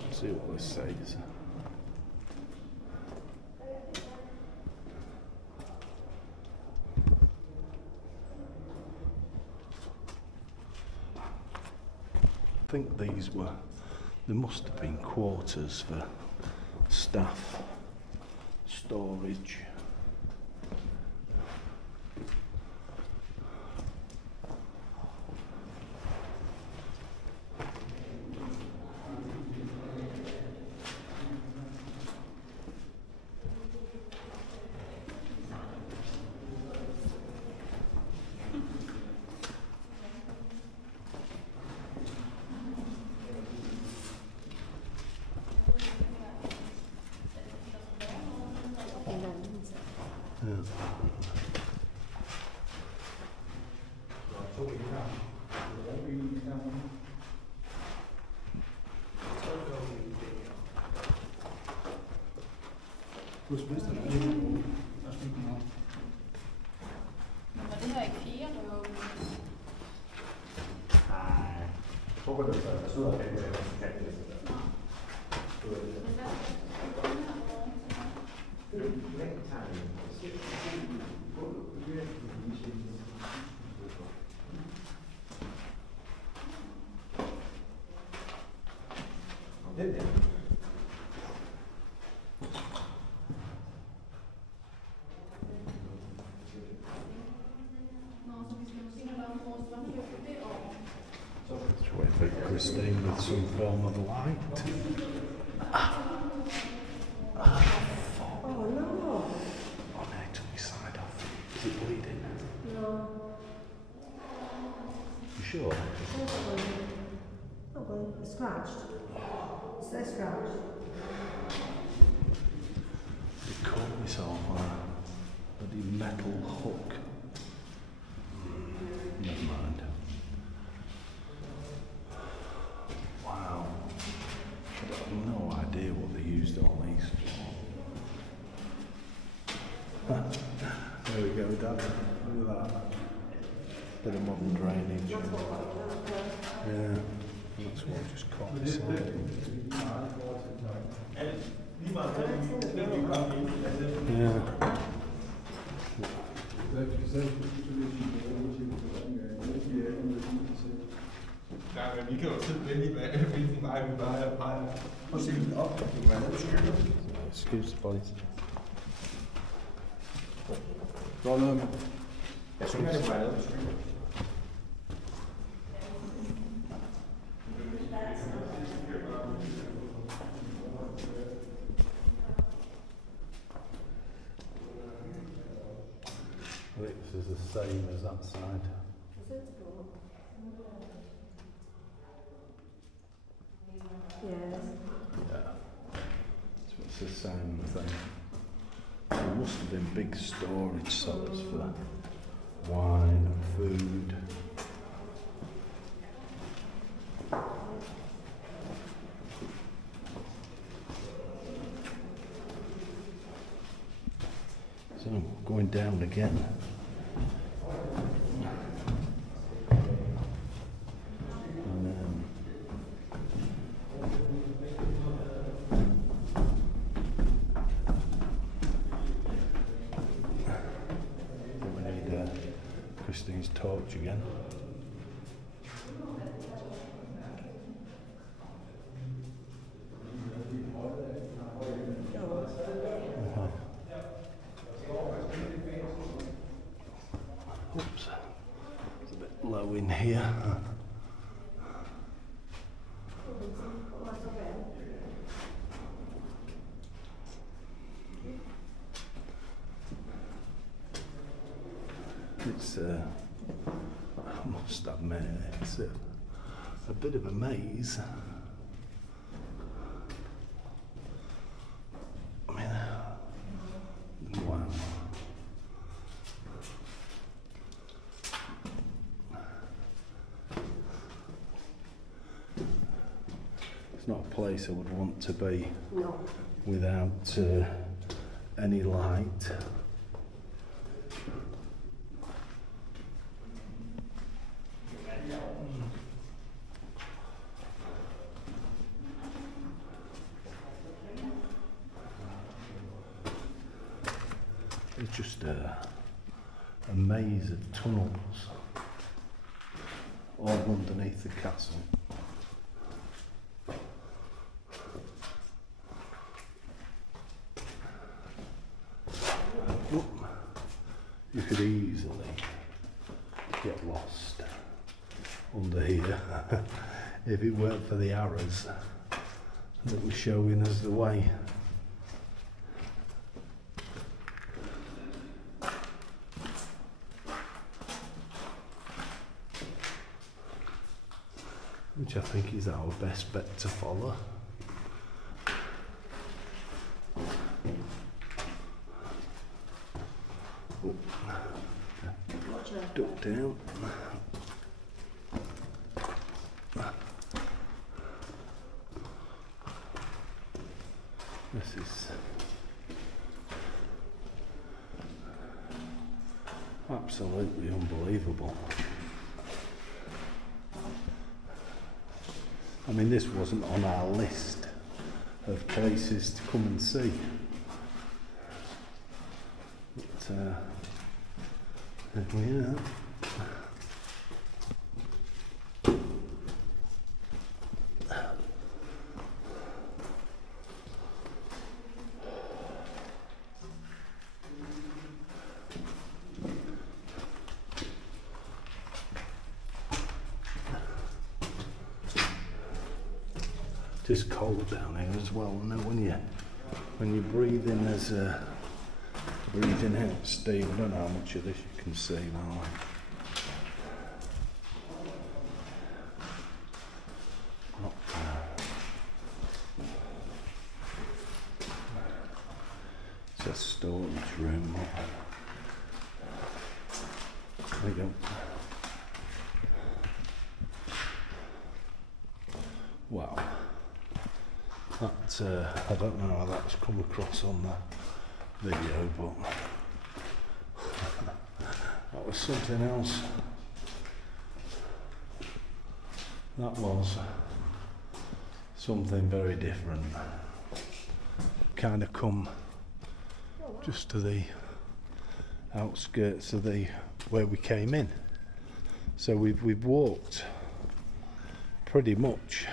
Let's see what this says. I think these were, there must have been quarters for staff, storage. Var det her ikke 4, der var åbent? Terrific. right. Oh no. Oh no, I took my side off. Is it bleeding? No. You sure? Oh well, it's scratched. It's there scratched. It caught myself on a bloody metal hook. Never mind. Wow. I have no idea what they used all these for. There we go, Dad. Look at that. Bit of modern drainage. Yeah. That's what just caught myself. Yeah. Vi kan jo sidde vælge, hvilken vej vi bare peger. Prøv at se den op. Det kan være noget skylder. Excuse please. Går noget med. Jeg synes, det kan være noget skylder. This is the same as that side. Yes. Yeah. So it's the same thing. There must have been big storage cellars for wine and food. So going down again. Christine's torch again. Oops, it's a bit low in here. It's, I must admit, it's a bit of a maze. I mean, wow. It's not a place I would want to be without any light. It's just a maze of tunnels all underneath the castle. You could easily get lost under here if it weren't for the arrows that were showing us the way. Which I think is our best bet to follow. Oh. Duck down. This is absolutely unbelievable. I mean, this wasn't on our list of places to come and see. But there we are. is cold down here as well. And then when you breathe in, there's breathing out steam. I don't know how much of this you can see now. It's a storage room. There we go. Wow. That, I don't know how that's come across on the video, but that was something else. That was something very different. Kind of come just to the outskirts of where we came in. So we've walked pretty much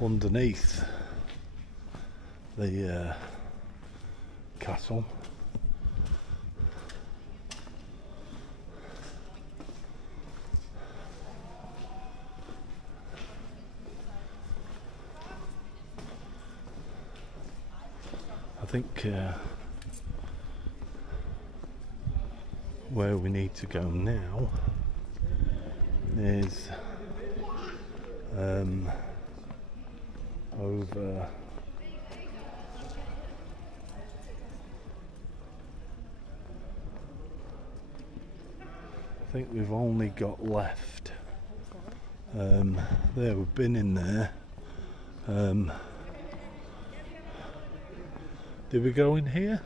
underneath the castle. I think where we need to go now is over I think we've only got left there, we've been in there. Did we go in here?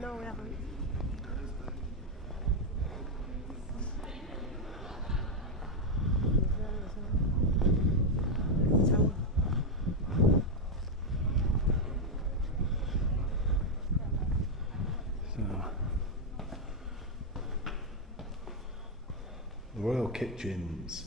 No, we haven't. The Royal Kitchens.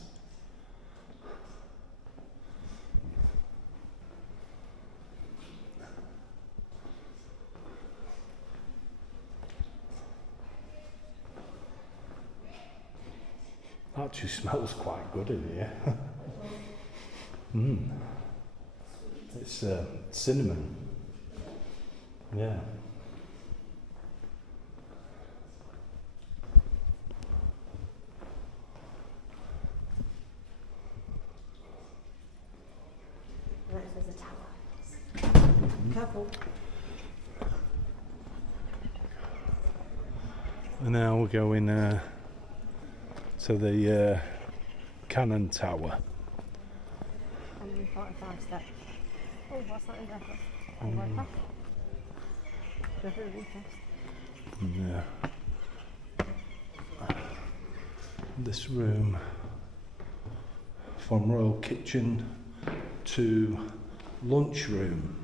Actually smells quite good in here. It's cinnamon. Yeah. Right, so there's a tower. Careful. And now we're going to the Cannon Tower. 145 steps. Oh, what's that in there? Oh, right back. Definitely test. Yeah. This room, from Royal Kitchen to lunchroom.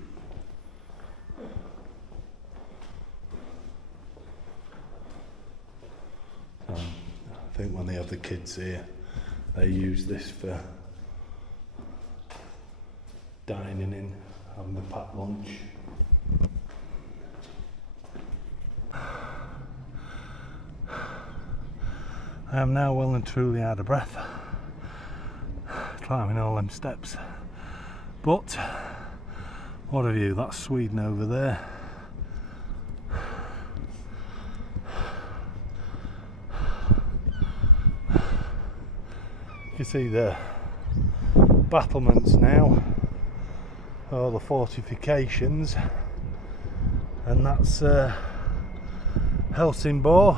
I think when they have the kids here, they use this for dining in, having a packed lunch. I am now well and truly out of breath, climbing all them steps. But what a view! That's Sweden over there. You see the battlements now, all the fortifications, and that's Helsingor.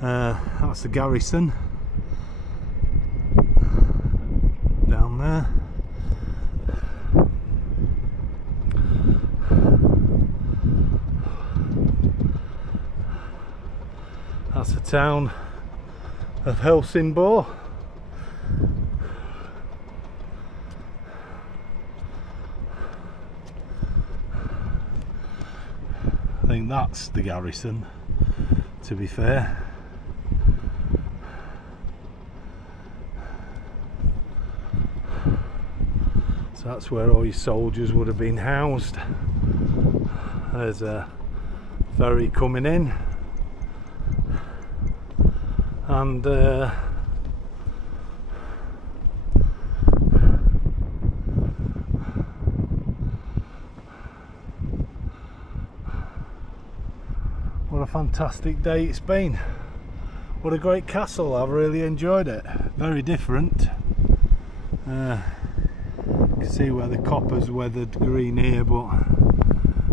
That's the garrison down there. That's the town of Helsingor. I think that's the garrison, to be fair. So that's where all your soldiers would have been housed. There's a ferry coming in, and fantastic day it's been. What a great castle, I've really enjoyed it. Very different. You can see where the copper's weathered green here, but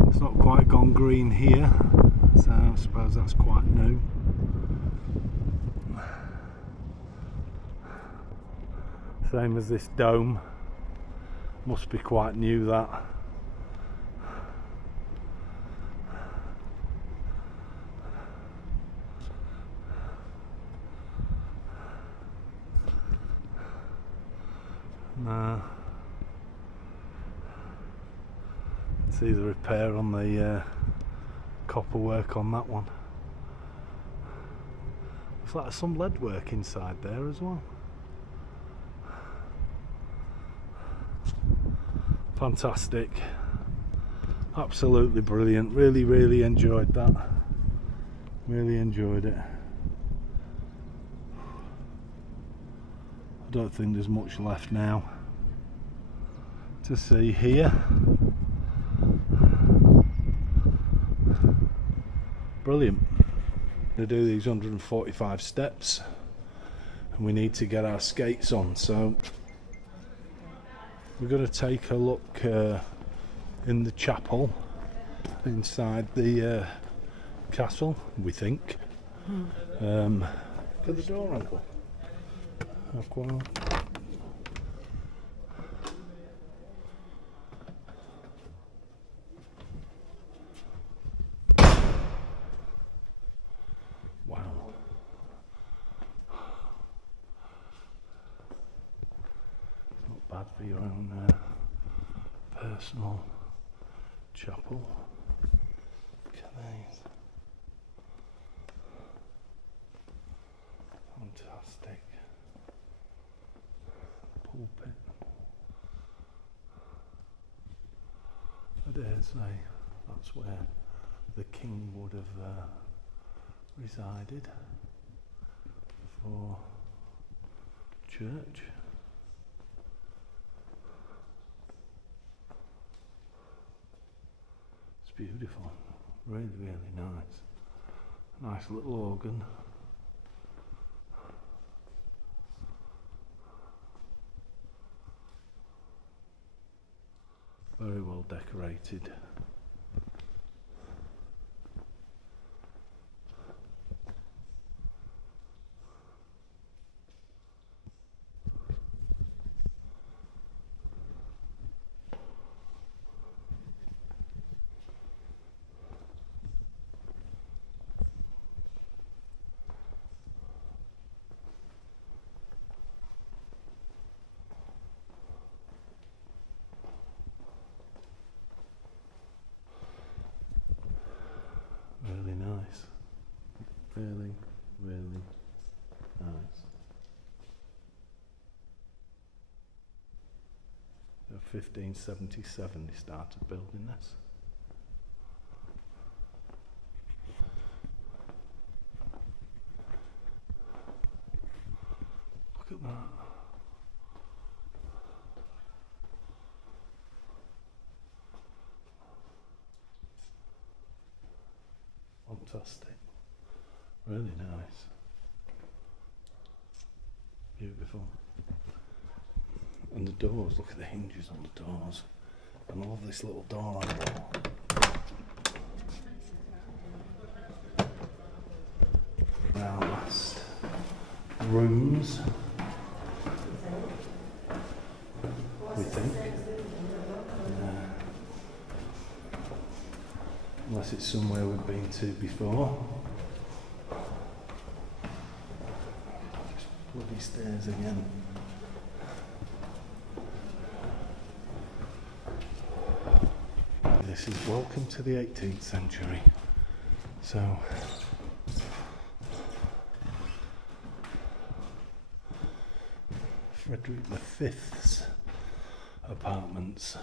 it's not quite gone green here, so I suppose that's quite new. Same as this dome, must be quite new that. See the repair on the copper work on that one. Looks like there's some lead work inside there as well. Fantastic, absolutely brilliant. Really enjoyed that. Really enjoyed it. I don't think there's much left now to see here. Brilliant. To do these 145 steps, and we need to get our skates on, so we're going to take a look in the chapel inside the castle, we think. Look at the door, Uncle. For your own personal chapel. Look at these. Fantastic. Pulpit. I dare say that's where the king would have resided for church. Beautiful, really nice. Nice little organ. Very well decorated. Really nice. Really nice. In 1577 they started building this. Look at that. Fantastic. Really nice. Beautiful. And the doors, look at the hinges on the doors. And I love this little door handle. Our last rooms, we think. Unless it's somewhere we've been to before. Bloody stairs again. This is welcome to the 18th century. So Frederick V's apartments.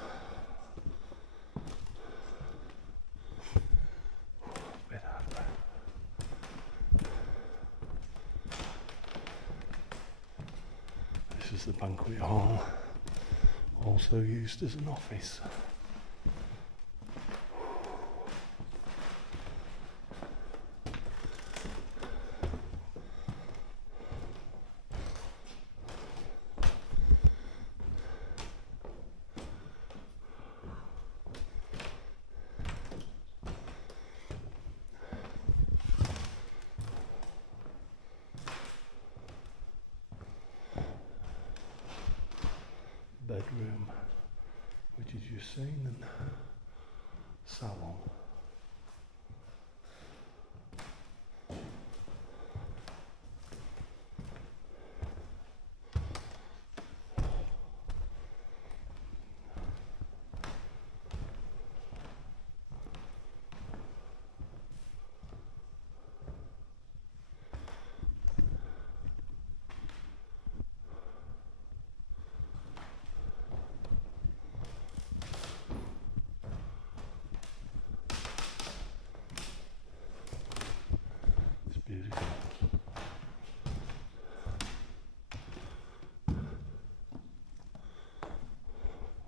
This is the banquet hall, also used as an office. bedroom, which is your seen, and salon. Beautiful.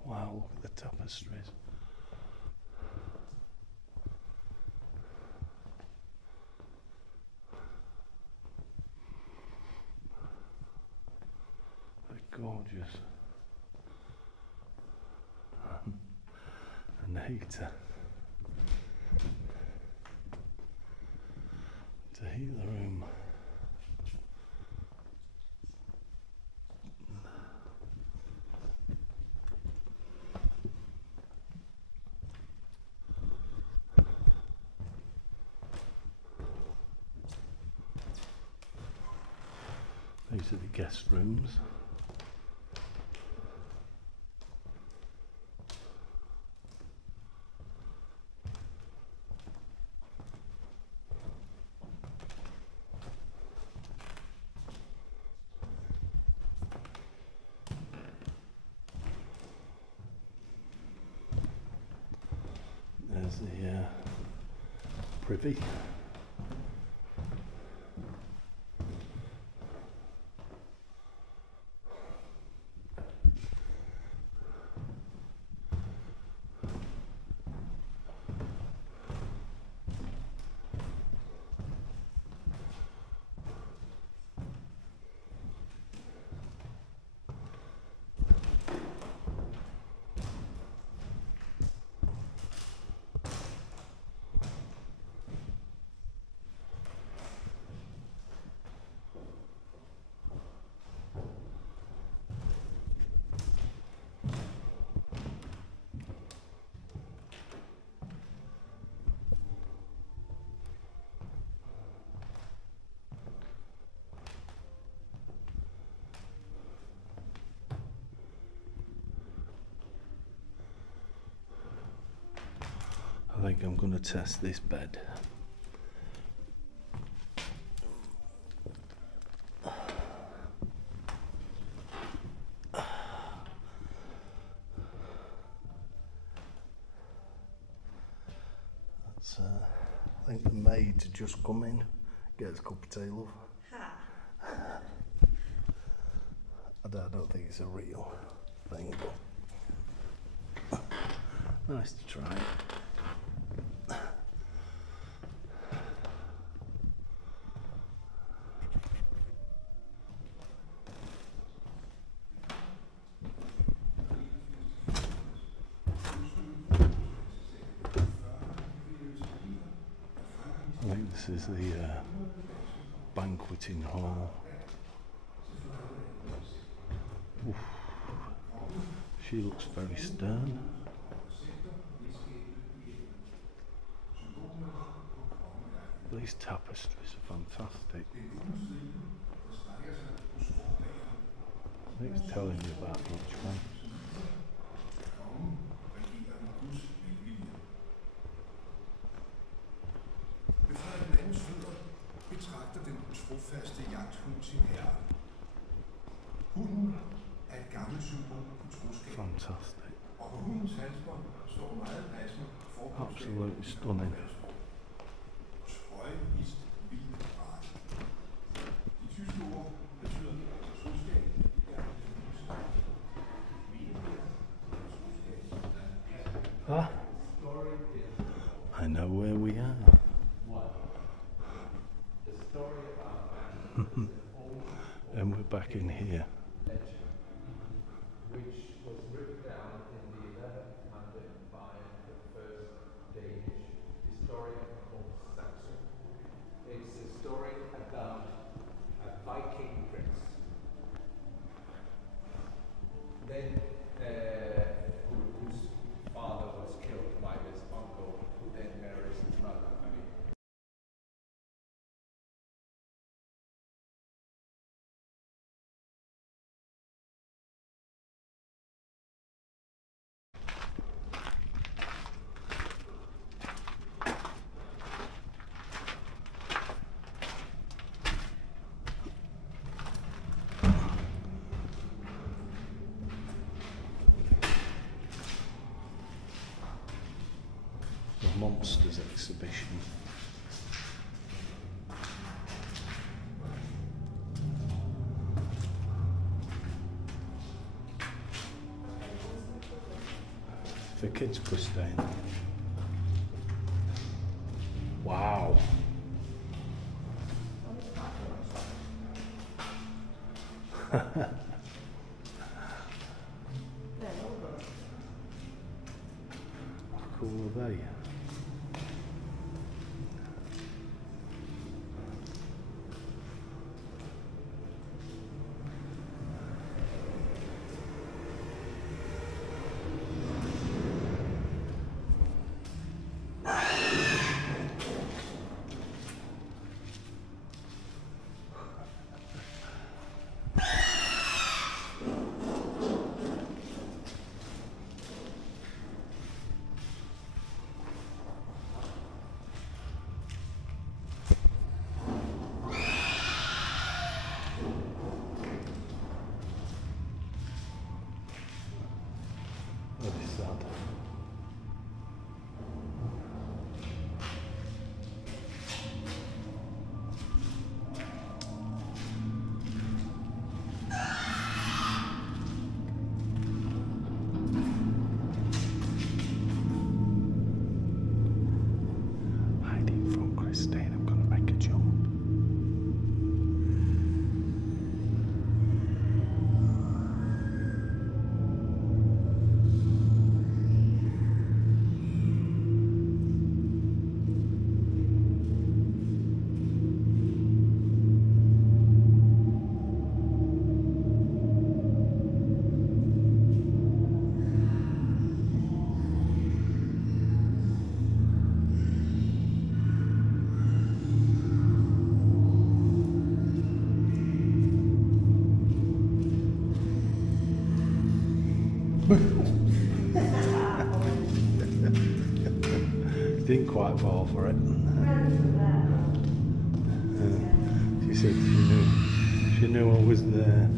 Wow, look at the tapestries. They're gorgeous. And the heater to heat the room. These are the guest rooms. There's the privy. I think I'm going to test this bed. That's, I think the maid's just come in, get us a cup of tea, love. I don't think it's a real thing, but nice to try. I think this is the banqueting hall. Oof. She looks very stern. These tapestries are fantastic. I think it's telling you about each one. Betragter den trofaste jagthund sin herre. Hunden er et gammelt symbol på troskab. Fantastic. Og på hundens halsbånd står meget passende forbudskab. Absolutely stunning. Trøje vist vildt ret. De tyske ord betyder troskab. Ah, I know where we are. And we're back in here. Which was written down in the 1100 by the first Danish historian called Saxon. It's a story about a Viking prince. Then monsters exhibition. For kids, Christine. Wow. How cool are they? That is sad. Hiding from Christine, I'm gonna make a jump. Didn't quite fall for it. She said she knew I was there.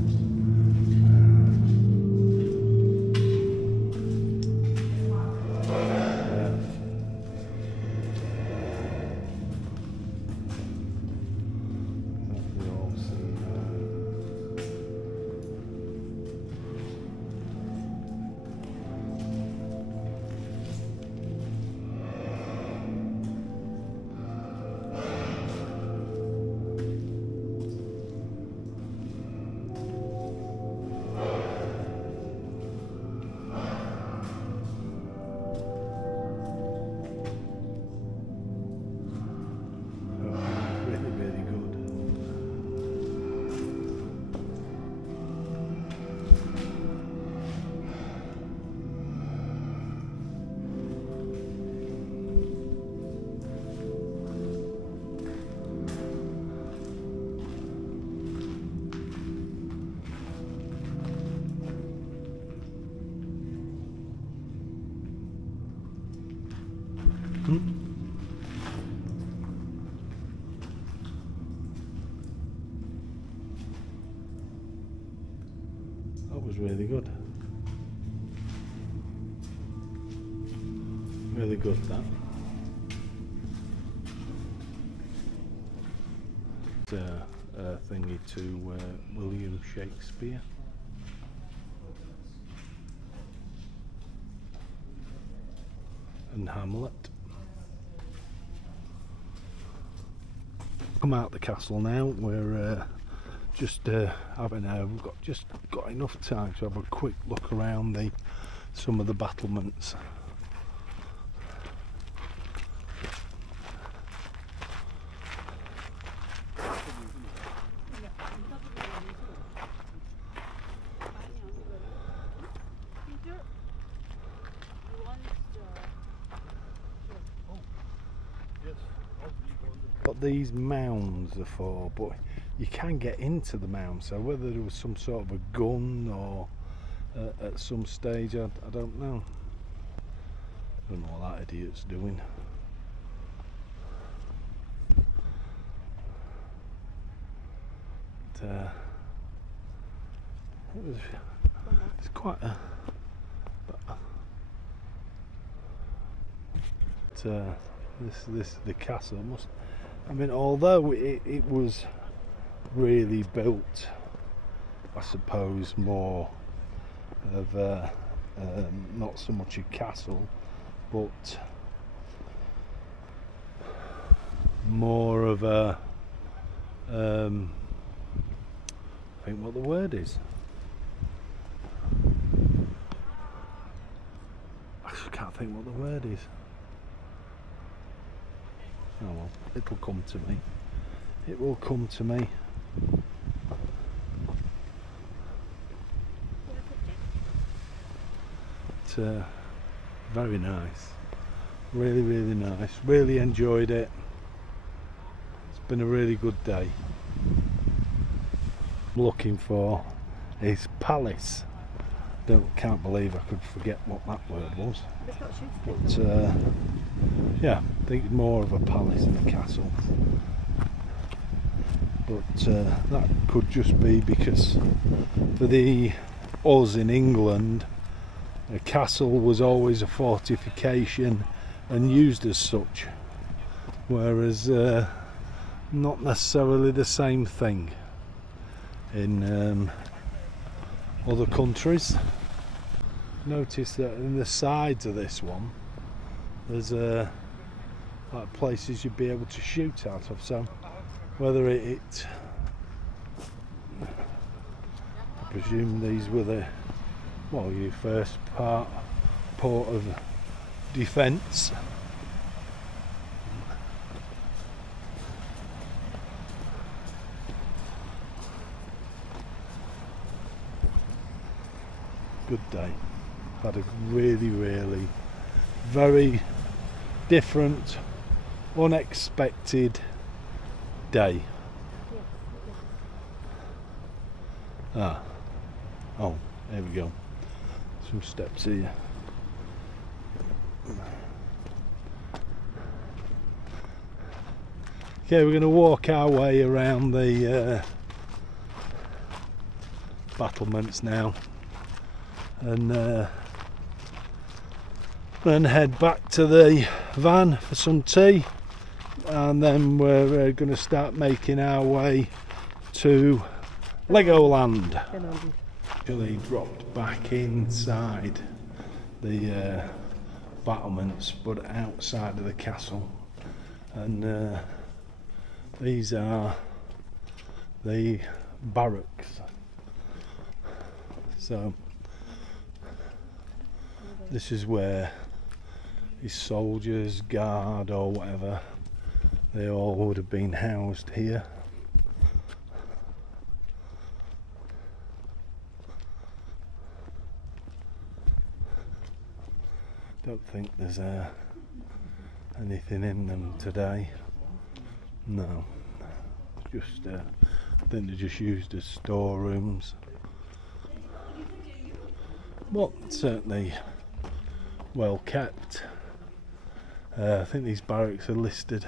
That was really good. Really good, that. It's a thingy to William Shakespeare. And Hamlet. Come out the castle now. We're just having we've just got enough time to have a quick look around some of the battlements. What these mounds are for, but you can get into the mound, so whether there was some sort of a gun or at some stage, I don't know. I don't know what that idiot's doing. But, it's quite a This the castle must. I mean, although it was really built, I suppose, more of not so much a castle, but more of a I think what the word is. I just can't think what the word is. Oh well, it'll come to me. It will come to me. It's very nice. Really, really nice. Really enjoyed it. It's been a really good day. Looking for is palace. Can't believe I could forget what that word was. But yeah, I think more of a palace than a castle. But that could just be because for us in England, a castle was always a fortification and used as such, whereas not necessarily the same thing in other countries. Notice that in the sides of this one there's like places you'd be able to shoot out of, so whether I presume these were your first port of defence. Good day. Had a really, really very different, unexpected day. Oh, there we go. Some steps here. Okay, we're going to walk our way around the battlements now, and then head back to the van for some tea, and then we're going to start making our way to Legoland. Actually dropped back inside the battlements, but outside of the castle, and these are the barracks. So this is where his soldiers, guard or whatever, they all would have been housed here. Don't think there's anything in them today. No, just I think they're just used as storerooms. But certainly well kept. I think these barracks are listed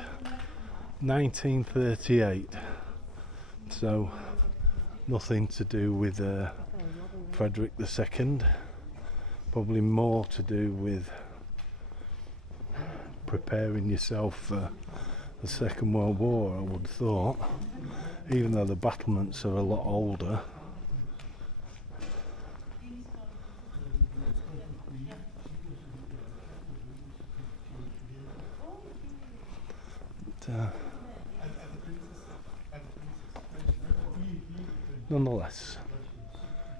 1938, so nothing to do with Frederick II. Probably more to do with preparing yourself for the Second World War, I would have thought, even though the battlements are a lot older. But, nonetheless,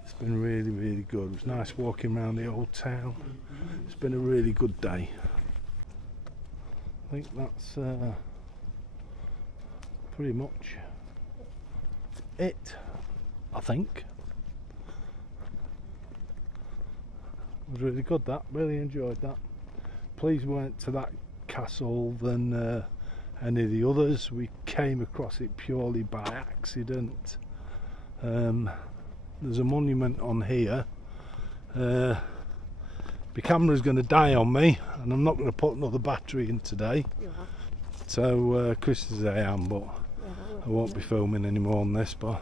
it's been really, really good. It was nice walking around the old town. It's been a really good day. I think that's pretty much it, I think. It was really good, that. Really enjoyed that. Pleased we went to that castle than any of the others. We came across it purely by accident. There's a monument on here. My camera's going to die on me, and I'm not going to put another battery in today. So Chris says I am, but I won't be filming any more on this, but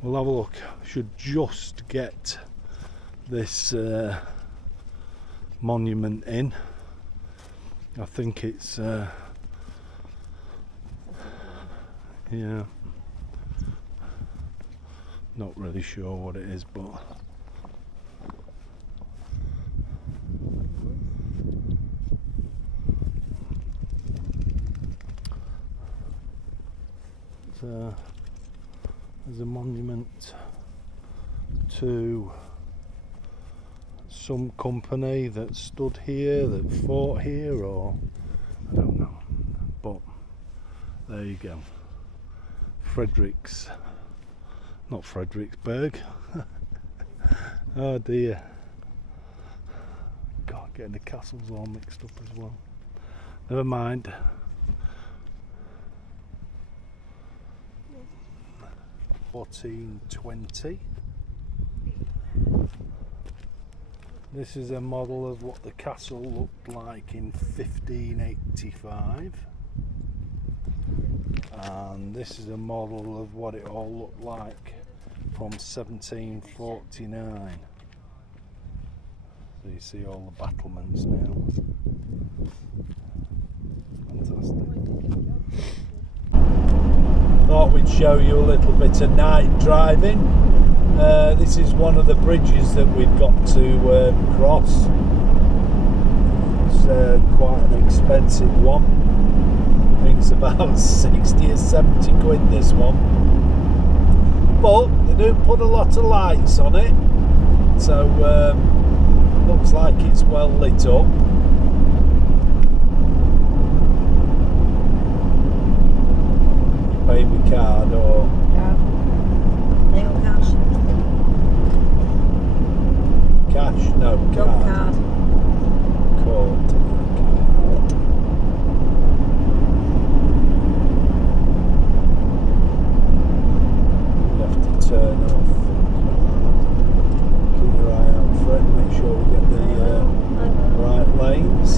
we'll have a look. Should just get this monument in, I think it's yeah, not really sure what it is, but there's a monument to some company that stood here, that fought here, or I don't know, but there you go. Not Fredericksburg. Oh dear. God, getting the castles all mixed up as well. Never mind. $14.20. This is a model of what the castle looked like in 1585. And this is a model of what it all looked like from 1749. So you see all the battlements now. Fantastic. Thought we'd show you a little bit of night driving. This is one of the bridges that we've got to cross. It's quite an expensive one. I think it's about 60 or 70 quid this one. But they do put a lot of lights on it, so looks like it's well lit up. You pay with card or? Yeah. Nail cash. Cash? No, card. Card. Card. You have to turn off. Keep your eye out for it. Make sure we get the right lanes.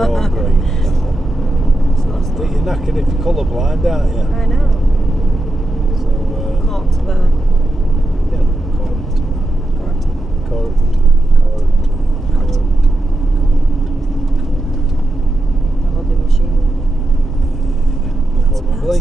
Oh, great. You're knackered if you're colourblind, aren't you? I know. So, Court to the... yeah, court. The hobby machine. Probably.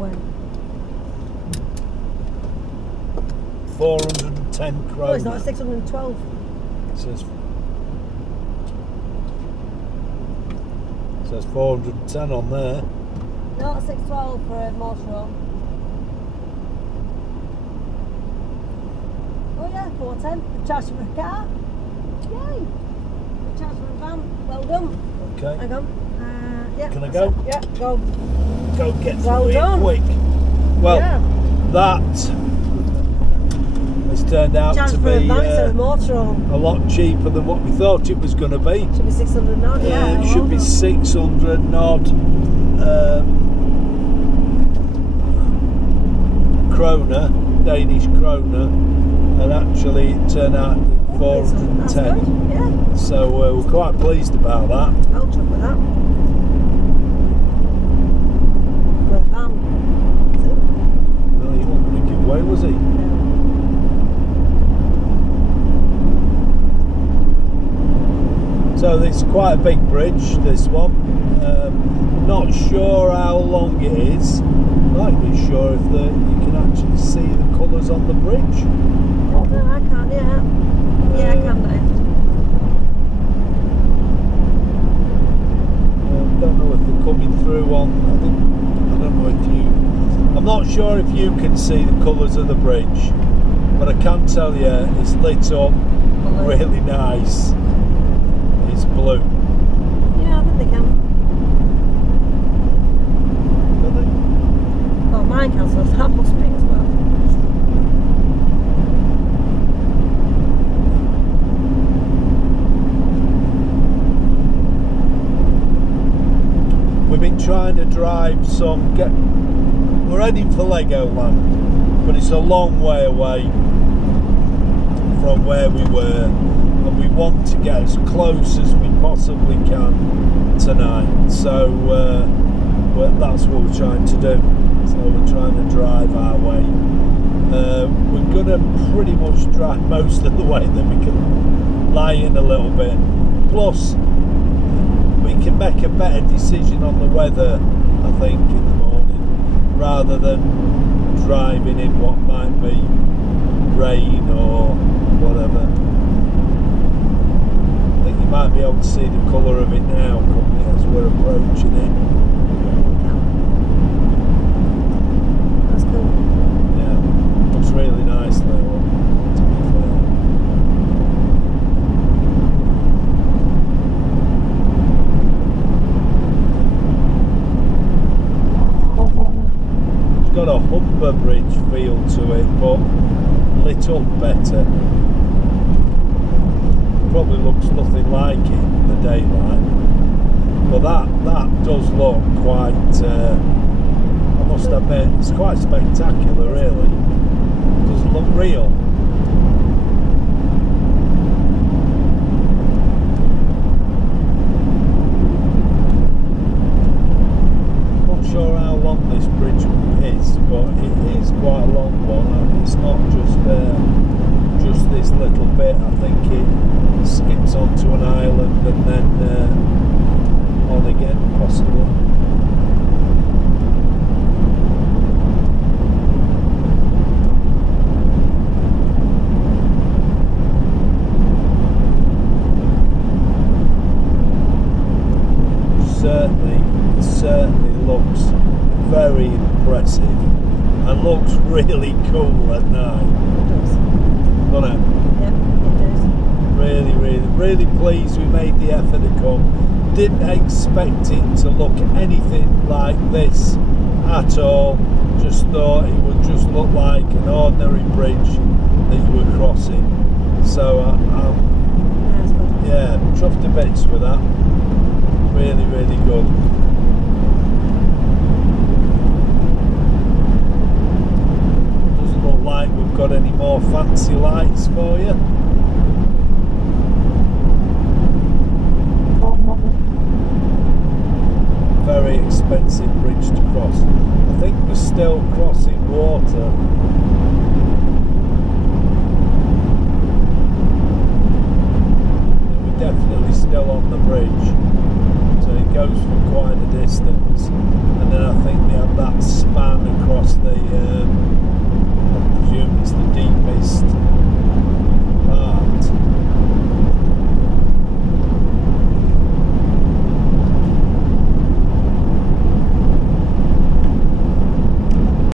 When? 410 kroner. Oh, it's not 612. It says 410 on there. No, 612 for a motorhome. Oh yeah, 410. The charge for a car. Yay! The charge for a van. Well done. Okay. Hang on. Yeah. Can I go? Yeah, go. Go get Well through done. it quick. Well, Yeah. that has turned out Charge to for a be van instead of motorhome. a lot cheaper than what we thought it was going to be. Should be 600 odd, yeah. It should be 600 odd kroner, Danish kroner, and actually it turned out 410. That's good, yeah. So we're quite pleased about that. I'll chuck with that. For a van. Well, he wasn't going to give away, was he? No. So it's quite a big bridge, this one. Not sure how long it is. Not even sure if you can actually see the colours on the bridge. Oh, no, I can't, yeah. Yeah, I can now. Don't know if they're coming through on. I don't know if you. I'm not sure if you can see the colours of the bridge, but I can tell you it's lit up really nice. It's blue. Mine castle, that must be as well. We've been trying to drive we're heading for Legoland, but it's a long way away from where we were, and we want to get as close as we possibly can tonight, so that's what we're trying to do. So we're trying to drive our way. We're going to pretty much drive most of the way, then we can lie in a little bit, plus we can make a better decision on the weather, I think, in the morning, rather than driving in what might be rain or whatever. I think you might be able to see the colour of it now as we're approaching it. That's cool. Yeah, looks really nice though, to be fair. It's got a Humber Bridge feel to it, but lit up better. Probably looks nothing like it in the daylight, but that does look quite, I must admit, it's quite spectacular really. It does look real. Not sure how long this bridge is, but it is quite a long one, and it's not just this little bit. I think it skips onto an island and then on again, possibly. Certainly looks very impressive and looks really cool at night. It does. Doesn't it? Yeah, it does. Really pleased we made the effort to come. Didn't expect it to look anything like this at all. Just thought it would just look like an ordinary bridge that you were crossing. So yeah, chuffed to bits with that. Really good. Doesn't look like we've got any more fancy lights for you. Very expensive bridge to cross. I think we're still crossing water. We're definitely still on the bridge. So it goes for quite a distance. And then I think they have that span across the